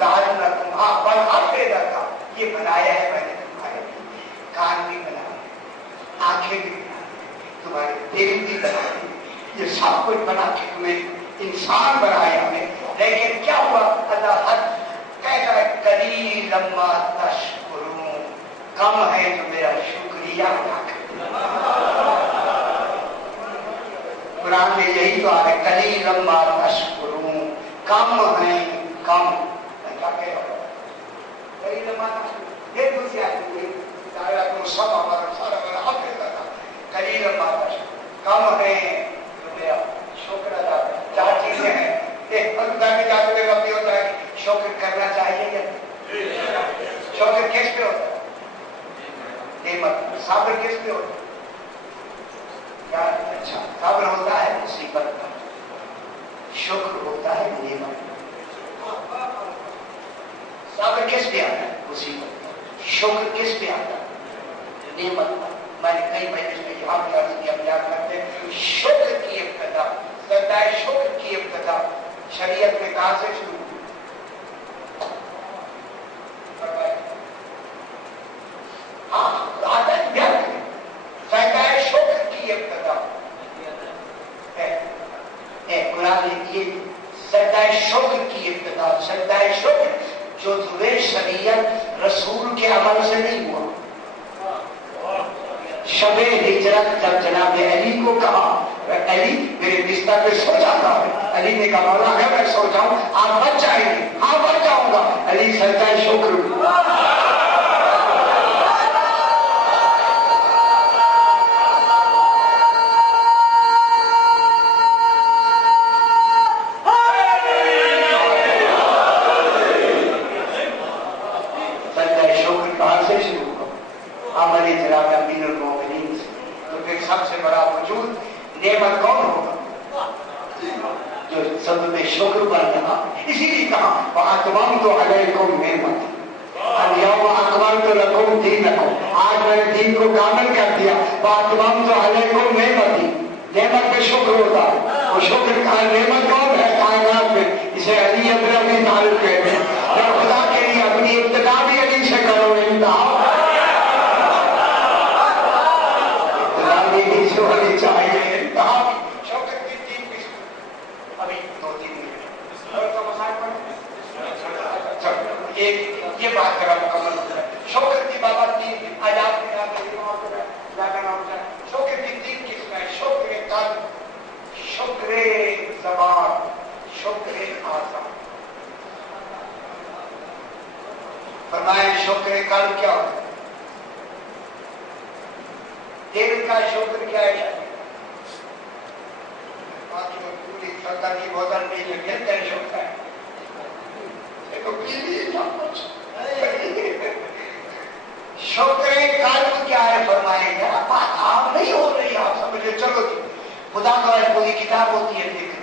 लअल्लकुम वल अफ़ईदा, ये बनाया है मैंने तुम्हारे लिए। कान भी बनाए, आंखें भी बनाई, तुम्हारे दिल भी बनाए, ये सब कुछ बना के तुम्हें इंसान बनाया हमें। लेकिन क्या हुआ? अल्लाह हद कहता है कलीलन मा तशकुरून, कम है तो मेरा शुक्रिया अदा करते। कुरान में यही तो है, कलीलन मा तशकुरून, कम है, कम क्या कह रहा है? कलीलन मा तशकुरून, ये दूसरी आयत में दायरा को सब हमारा सारा वाला अब देता था। कलीलन मा तशकुरून, कम है तो मेरा शुक्र अदा करते। चार चीजें हैं, एक खुदा के जाते हुए वक्त होता है कि शुक्र करना चाहिए या शुक्र किस पे होता है? नेमत। सब्र किस पे होता है? क्या? अच्छा, सब्र होता है मुसीबत पर, शुक्र होता है नेमत। सब्र किस पे आता है? मुसीबत पर। शुक्र किस पे आता है? नेमत पर। मैंने कई महीने में यहाँ भी अर्ज किया, याद करते हैं, शुक्र की इब्तिदा, सदाए शुक्र की इब्तिदा शरीयत में कहां से शुरू हुई? हाँ, आदत व्यर्थ है। सदाए शुक्र की इब्तिदा कुरान ने ये सदाए शुक्र की इब्तिदा, सदाए शुक्र जो जुए शरीयत रसूल के अमल से नहीं हुआ। शबे हिजरत जब जनाब अली को कहा, अली मेरे बिस्तर पे सो जाता है, अली ने कहा मौला है मैं सो जाऊं, आप बच जाएंगे? हाँ बच जाऊंगा। अली सच्चा शुक्र। सच्चा शुक्र कहां से शुरू हुआ? हमारे जनाब अमीरुल मोमिनीन से। तो फिर सबसे बड़ा वजूद नेमत कौन होगा? जो सब में शुक्र बन रहा। इसीलिए कहा वअतममतु अलैकुम निअमती अल-यौम अकमलतु लकुम दीनकुम, आज मैंने दीन को कामिल कर दिया। वअतममतु अलैकुम निअमती, नेमत पे शुक्र होता है। वो शुक्र का नेमत कौन है कायनात में? इसे अली इब्न अबी तालिब कहते हैं। जब खुदा के लिए अपनी इब्तिदा भी अली से करो, इंतहा होनी चाहिए। कहा शुक्र की 3 किस्म, अभी 2-3 मिनट और तो मसाल पढ़ ये बात करा मुकम्मल हो जाए। शुक्र की बाबा 3 आजाद के नाम शुक्र की 3 किस्म है। शुक्र कल्ब, शुक्र ज़बान, शुक्र आज़म। फरमाए शुक्र कल्ब क्या होता है? दिल का शुक्र क्या है? पूरी सरकार की बोतल पी ले, दिल का शुक्र है। देखो पी लिए सब कुछ। शुक्र कल्ब क्या है? फरमाएगा बात आप नहीं हो रही, आप समझे। चलो जी, खुदा का पूरी किताब होती है लेकिन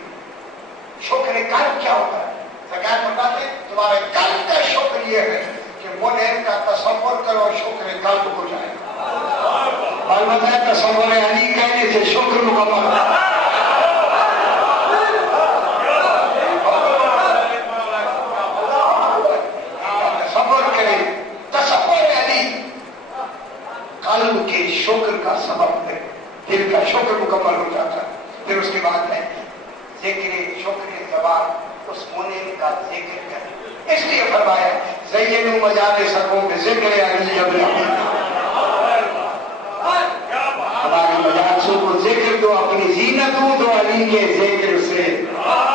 शुक्र कल्ब क्या होता है? सरकार बताते तुम्हारे कल्ब का शुक्र ये है कि मुनइम का तसव्वुर करो, शुक्र कल्ब हो जाएगा। और बताया तसव्वुर अली कहने से शुक्र मुकम्मल। तसव्वुर करें, तसव्वुर अली कल्ब के शुक्र का सबब है, दिल का शुक्र मुकम्मल हो जाता। फिर उसके बाद है ज़िक्र शुक्र ज़बान, उस मुनीम का जिक्र करें। इसलिए फरमाया ज़य्यनु मजालिसकुम बिज़िक्र अली अबी हमारी मजालिसों को जिक्र दो, अपनी जीनत दो अली के जिक्र से।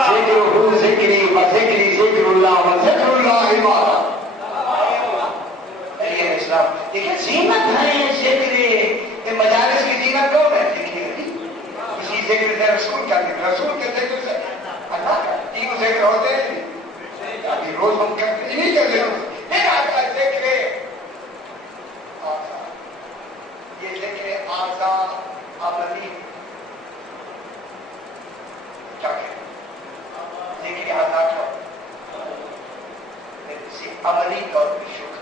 जिक्र जिक्री व जिक्री जिक्रुल्लाह व जिक्रुल्लाह इबादत। देखिए जीनत है ये जिक्र, ये मजालिस की जीनत कौन है? इसी जिक्र से रसूल का जिक्र, रसूल के जिक्र से अल्लाह का तीन जिक्र होते हैं। अभी रोज हम करते इन्हीं का जिक्र। फिर आता है जिक्र आज़ा, ये जिक्र आज़ा अमली क्या कहते हैं? जिक्र आज़ा क्या अमली तौर पर शुक्र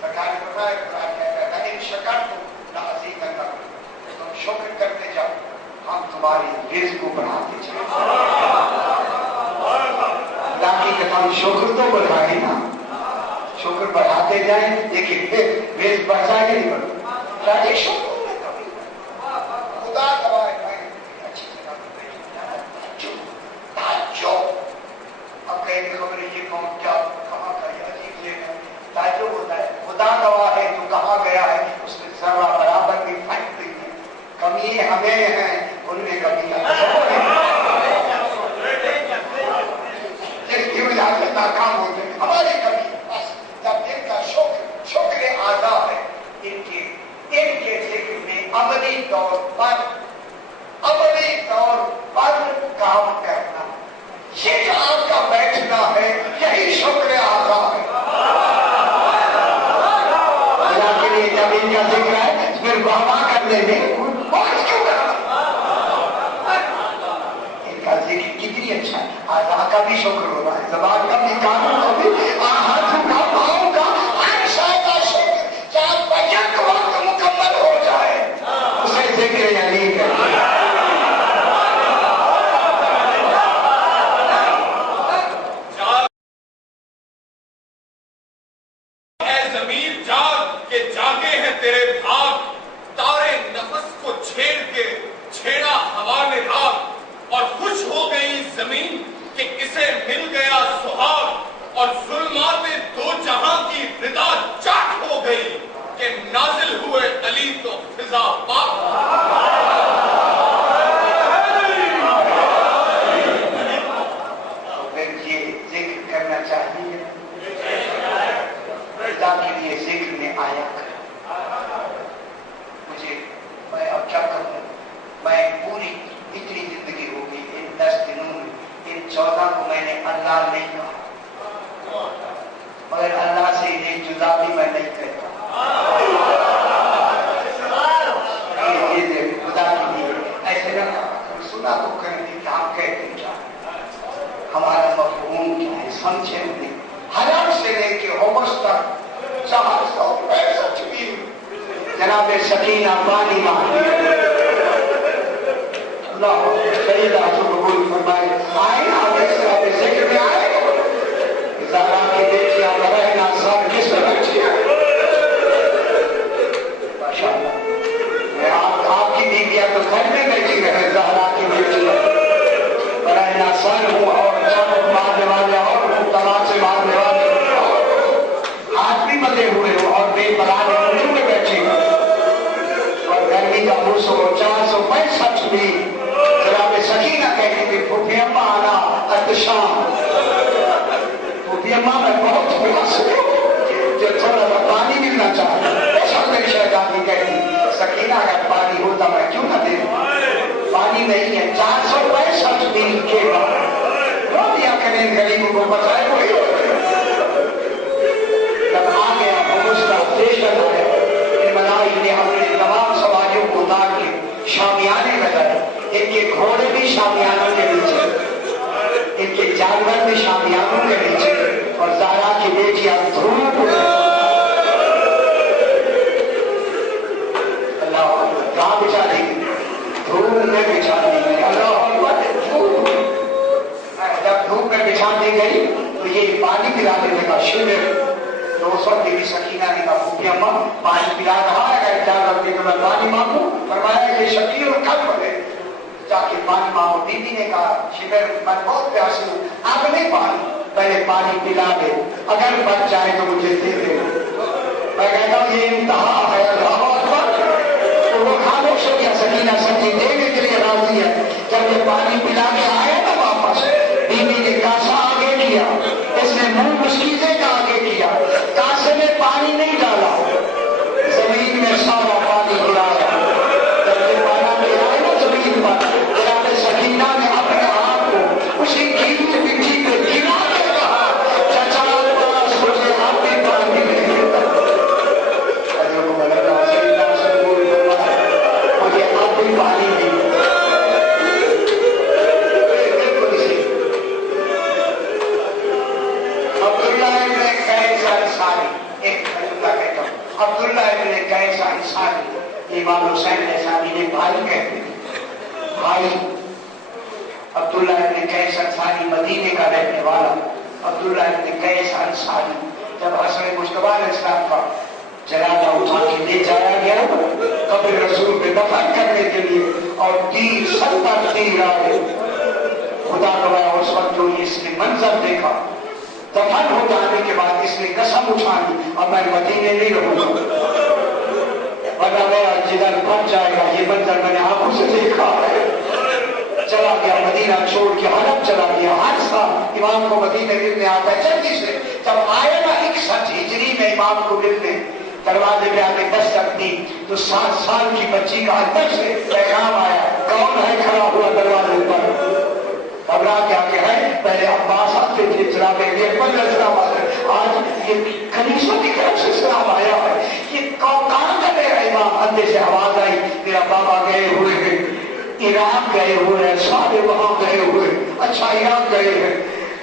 सरकार ने बताया, कुरान कहता है इन शकर तो तुम शुक्र करते जाओ, हम तुम्हारी रिज़्क़ को बढ़ाते जाएं। ताकि हम शुक्र तो बढ़ाए ना, शुक्र बढ़ाते जाएं, लेकिन फिर रिज़्क़ बढ़ जाए नहीं बढ़ता। ताकि शुक्र में कभी खुदा दवाए अच्छी अब कहीं खबर ये कौन क्या कहाँ का अजीब लेकर ताज्जुब होता है। खुदा गवाह है जो कहाँ गया है उसमें जर्रा बराबर भी फर्क नहीं है। कमी हमें है, उनमें कमी जिसकी वजह से नाकाम होते हैं, हमारी कमी। बस जब इनका शुक्र आज़ा है, इनके जिक्र में अमली तौर पर काम करना, ये जो आपका बैठना है यही शुक्र आज़ा है। के लिए जब इनका जिक्र है फिर वाह करने में और क्यों करना? इनका जिक्र कितनी अच्छा है। आज़ा का भी शुक्र हो रहा है, ज़बान का भी, कानों का भी, हाथों का, पाँव का, हर शय का शुक्र। चाहे बजट वक्त मुकम्मल हो जाए उसे जिक्र अली करें। पानी पिलाने लगा शिविर, 200 देवी सकीना ने कहा कि अम्मा पानी पिला रहा है, अगर क्या करती तो मैं पानी मांगू? फरमाया कि शकील कल्ब है, जाके पानी मांगो। बीबी ने कहा शिविर मैं बहुत प्यासी हूँ, अब नहीं पानी, पहले पानी पिला दे, अगर बच जाए तो मुझे दे दे। मैं कहता हूँ ये इंतहा है। अल्लाह अकबर। तो वो खामोश हो गया। सकीना सब्जी देने के लिए राजी है। जब ये पानी पिला के आया ना वापस, बीबी ने कासा आगे किया, इसने मुंह मुस्कीजे का आगे किया, कासे में पानी नहीं डाला, जमीन में सारा पानी गिराया। जब ये पाना गिराया ना जमीन पर, जनाब सकीना ने अपने आप को उसी गीली मिट्टी पे गिरा के कहा, चाचा बस मुझे आप भी पानी दे। मुझे आप भी पानी दे। अब्दुल्ला इब्न कैस अंसारी, इमाम हुसैन जैसा मेरे भाई कहते हैं। भाई अब्दुल्ला इब्न कैस अंसारी मदीने का रहने वाला अब्दुल्ला इब्न कैस अंसारी, जब हसन मुश्तबा अलैहिस्सलाम का जनाजा उठा के ले जाया गया कब्र रसूल पे दफन करने के लिए, और तीर 70 तीर आए, खुदा गवाह उस वक्त जो इसने मंजर देखा, दफन हो जाने के बाद इसने कसम उठाई और मैं मदीने नहीं रहूंगा, वरना मेरा जिगर फट जाएगा। ये मंजर मैंने आंखों से देखा है। चला गया मदीना छोड़ के हरम चला गया। हर साल इमाम को मदीने मिलने आता है जल्दी से। जब आया ना 61 हिजरी में इमाम को मिलने, दरवाजे पे आके दस्तक दी तो 7 साल की बच्ची का अंदर से पैगाम आया, कौन है खड़ा हुआ दरवाजे पर? घबरा क्या के है, पहले अब्बास आते थे जनाब आज ये कनीसों की तरफ से सलाम आया है, ये कहाँ का मेरा इमाम? अंदर से आवाज आई, मेरा बाबा गए हुए हैं, ईरान गए हुए हैं, सारे वहां गए हुए, अच्छा ईरान गए हैं।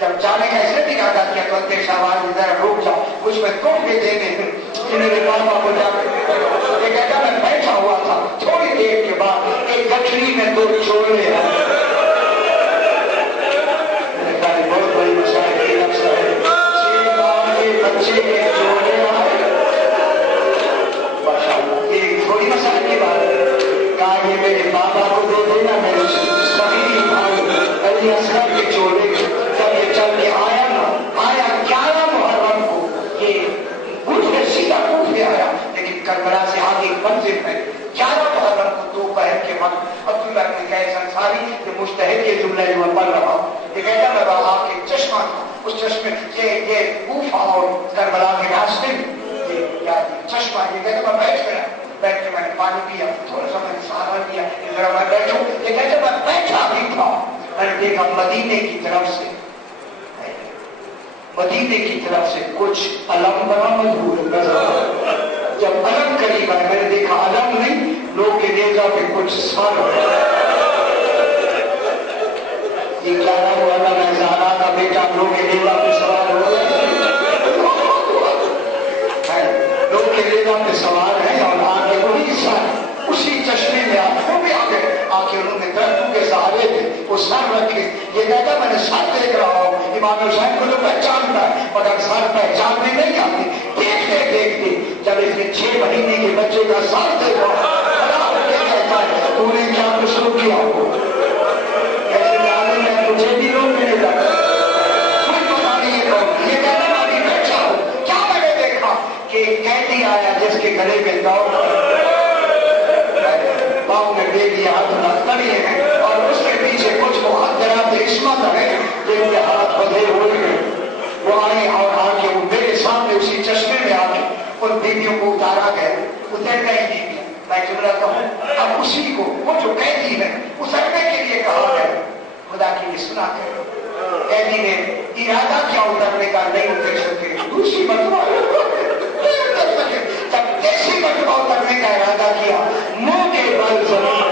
जब जाने का ऐसे भी इरादा किया तो अंदर से आवाज इधर रुक जाओ, कुछ में तोहफे देने हैं कि मेरे बाबा को जाकर। ये कहता मैं बैठा हुआ था, थोड़ी देर के बाद एक गठरी में 2 छोले हैं। बहुत बड़ी मसाइल की नक्श है, बच्चे के जोड़े आए, माशाअल्लाह। ये थोड़ी मसाइल की बात है। कहा ये मेरे बाबा को दे देना, मेरे सभी भाई अली असगर के जोड़े। जब ये चल के आया ना, आया 11 मुहर्रम को, ये उठ के सीधा उठ के आया, लेकिन करबला से आगे मंजिल में 11 मुहर्रम को दोपहर के वक्त अब्दुल्ला इब्न कैस अंसारी के मुस्तहिद ये जुमला जो मैं पढ़ रहा हूँ, ये कहता मैं वहां के चश्मा था, उस चश्मे ये कूफा और करबला के रास्ते में ये चश्मा, ये कहता मैं बैठ गया, बैठ के मैंने पानी पिया, थोड़ा सा मैंने सहारा लिया, जरा मैं बैठूं। ये कहता मैं बैठा भी था, मैंने देखा मदीने की तरफ से, मदीने की तरफ से कुछ अलम बरामद हुए नजर। जब अलम करीब आए, मैंने देखा अलम नहीं, लोग के नेजा पे कुछ सर, ये क्या हुआ था? मैं ज़ारा का बेटा लोग के नेजा पे सवार हो गए, लोग के नेजा पे सवार है, और आगे वही सर उसी चश्मे में आंखों में आ गए, आके उन्होंने दरख्तों के सहारे थे वो सर रखे। ये कहता मैंने सर देख रहा हूँ, इमाम हुसैन को तो पहचानता है, मगर सर पहचानने नहीं आती। देखते देखते जब इसने 6 महीने के बच्चे का सर देखा, कहता है तूने क्या कुछ किया हो? मुझे भी लोग मिले जाते, कोई पता नहीं है कौन। ये कहता मैं अभी बैठा हूँ, क्या मैंने देखा कि एक कैदी आया जिसके गले में दौड़, पाँव में बेली हाथ लड़े हैं, और उसके पीछे कुछ मुहद्दरात इस्मत है जिनके हाथ बंधे हुए हैं। वो आए और आके वो मेरे सामने उसी चश्मे में आके उन बीवियों को उतारा गया, उतर गई बीवियां। मैं जुमला कहूँ, अब उसी को वो जो कैदी है उतरने के लिए कहा गया, खुदा की भी सुना है। कैदी ने इरादा क्या उतरने का, नहीं उतर सके, दूसरी मरतबा जब तीसरी मरतबा उतरने का इरादा किया, मुंह के बल जमीन,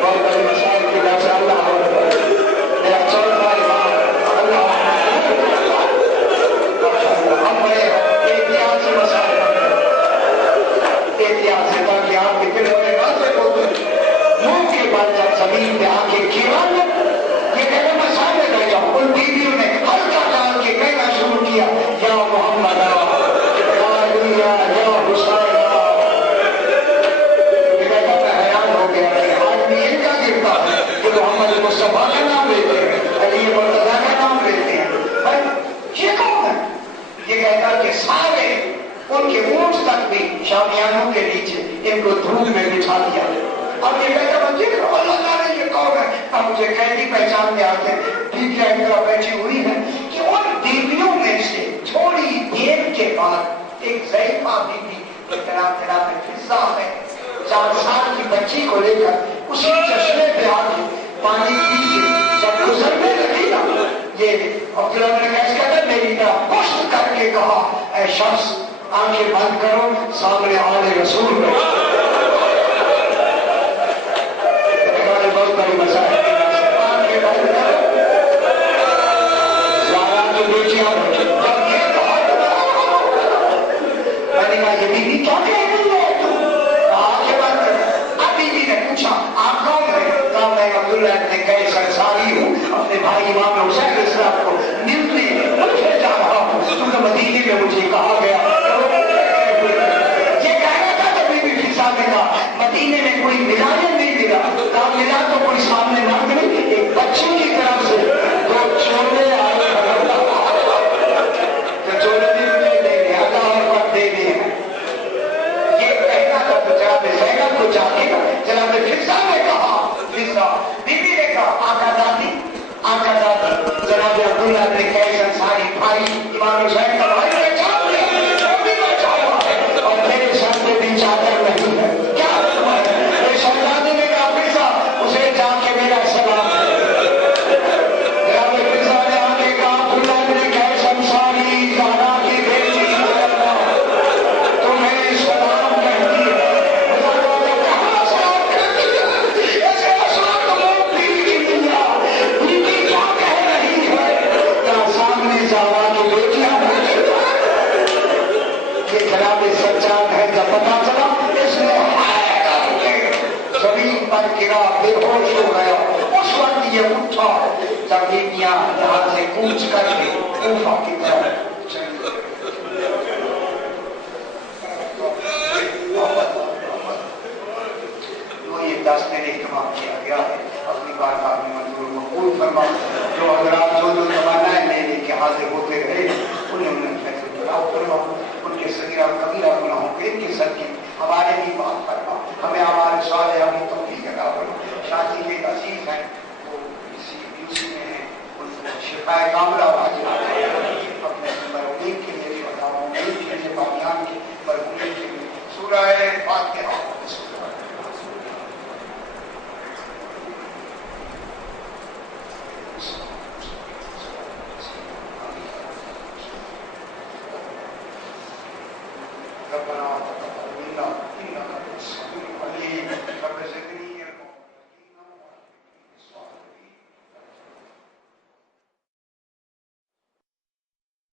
बहुत बड़ी मसाइल की बात अल्लाह मेरा चौथा इमाम अल्लाह, हम बड़े एहतियात से मसाइल, एहतियात से, ताकि आपके दिल में बातें बोलते मुंह के बाद जब जमीन पे आके गिरा, ये कहना मैं सामने बैठा, उन बीवियों ने हल्का डाल के कहना शुरू किया, या मोहम्मद शामियानों के नीचे इनको धूल में बिठा दिया। अब ये कहता मैं देख रहा हूं अल्लाह जाने ये कौन है। अब मुझे कैदी पहचानते आते बीबियां एक तरह बैठी हुई है कि उन बीवियों में से थोड़ी देर के बाद एक ज़ईफ़ा बीबी तेरा में फिजा है 4 साल की बच्ची को लेकर उसी चश्मे पे आके पानी पी के जब गुजरने लगी ना, ये अब्दुल्लाह ने कहता मेरी तरफ पुष्ट करके कहा ऐ शख्स आंखें बंद करो, सामने आले रसूल में बहुत बड़ी मजा है। आंखें बंद करो, ज़ारा की बेटियां जब ये कहा मैंने कहा ये बीवी क्या कह रही है तू, आंखें बंद कर। अब बीवी ने पूछा आप कौन है? कहा मैं अब्दुल्लाह इब्न कैस अंसारी हूँ, अपने भाई इमाम हुसैन अलैहिस्सलाम को मिलने मुझे जा रहा हूँ, क्योंकि मदीने में मुझे कहा गया। ये कह रहा था तो बीबी फिजा ने कहा मदीने में कोई मिला या नहीं मिला? कहा मिला तो कोई सामने मर्द नहीं, एक बच्ची की तरफ से 2 चोले आए तो चोले भी मुझे दे रहे अल्लाह और वक्त दे रहे हैं। ये कहना था तो जनाब ज़ैनब को जाके जनाब फिजा ने कहा, फिजा बीबी ने कहा आका दादी जनाब अब्दुल्लाह इब्न कैस अंसारी भाई इमाम हुसैन का भाई पहचान लिया, वो भी बचा हुआ है और मेरे सर पे भी चादर नहीं है। क्या शहजादे ने कहा फिजा उसे जाके मेरा सलाम जनाब फिजा ने आके कहा अब्दुल्लाह इब्न कैस अंसारी ज़हरा की बेटी तुम्हें सलाम कहती है। कहाँ सलाम कहती है? ऐसे असला तो लोग बीवी की दुनिया बीवी क्या कह रही है? क्या सामने ज़हरा की बेटियां ये जनाब सज्जाद है। जब पता चला इसने जमीन पर गिरा, बेहोश हो गया। उस वक्त ये उठा जब बीबियां यहाँ से कूच करके कूफा की तरफ चली। तो ये 10 दिन इस्तेमाल किया गया है। अपनी बात आपने मंजूर मकबूल फरमा। जो हजरात जो जमाना है लेने के हाजिर होते रहे उन्हें फरमा, उनके सगीरा कबीरा गुनाहों के इनके सदके हमारे भी बात फरमा, हमें हमारे साले हमें तौफीक अता फरमा। शादी के अजीज हैं वो इसी यूसी में हैं, उनको शिफाए कामिला वाजिब अपने मरहूमीन के लिए शहदाओं के लिए बानियान के मरहूमीन के लिए सूरह फातिहा ربنا تقبل منا انك انت السميع العليم رب زدني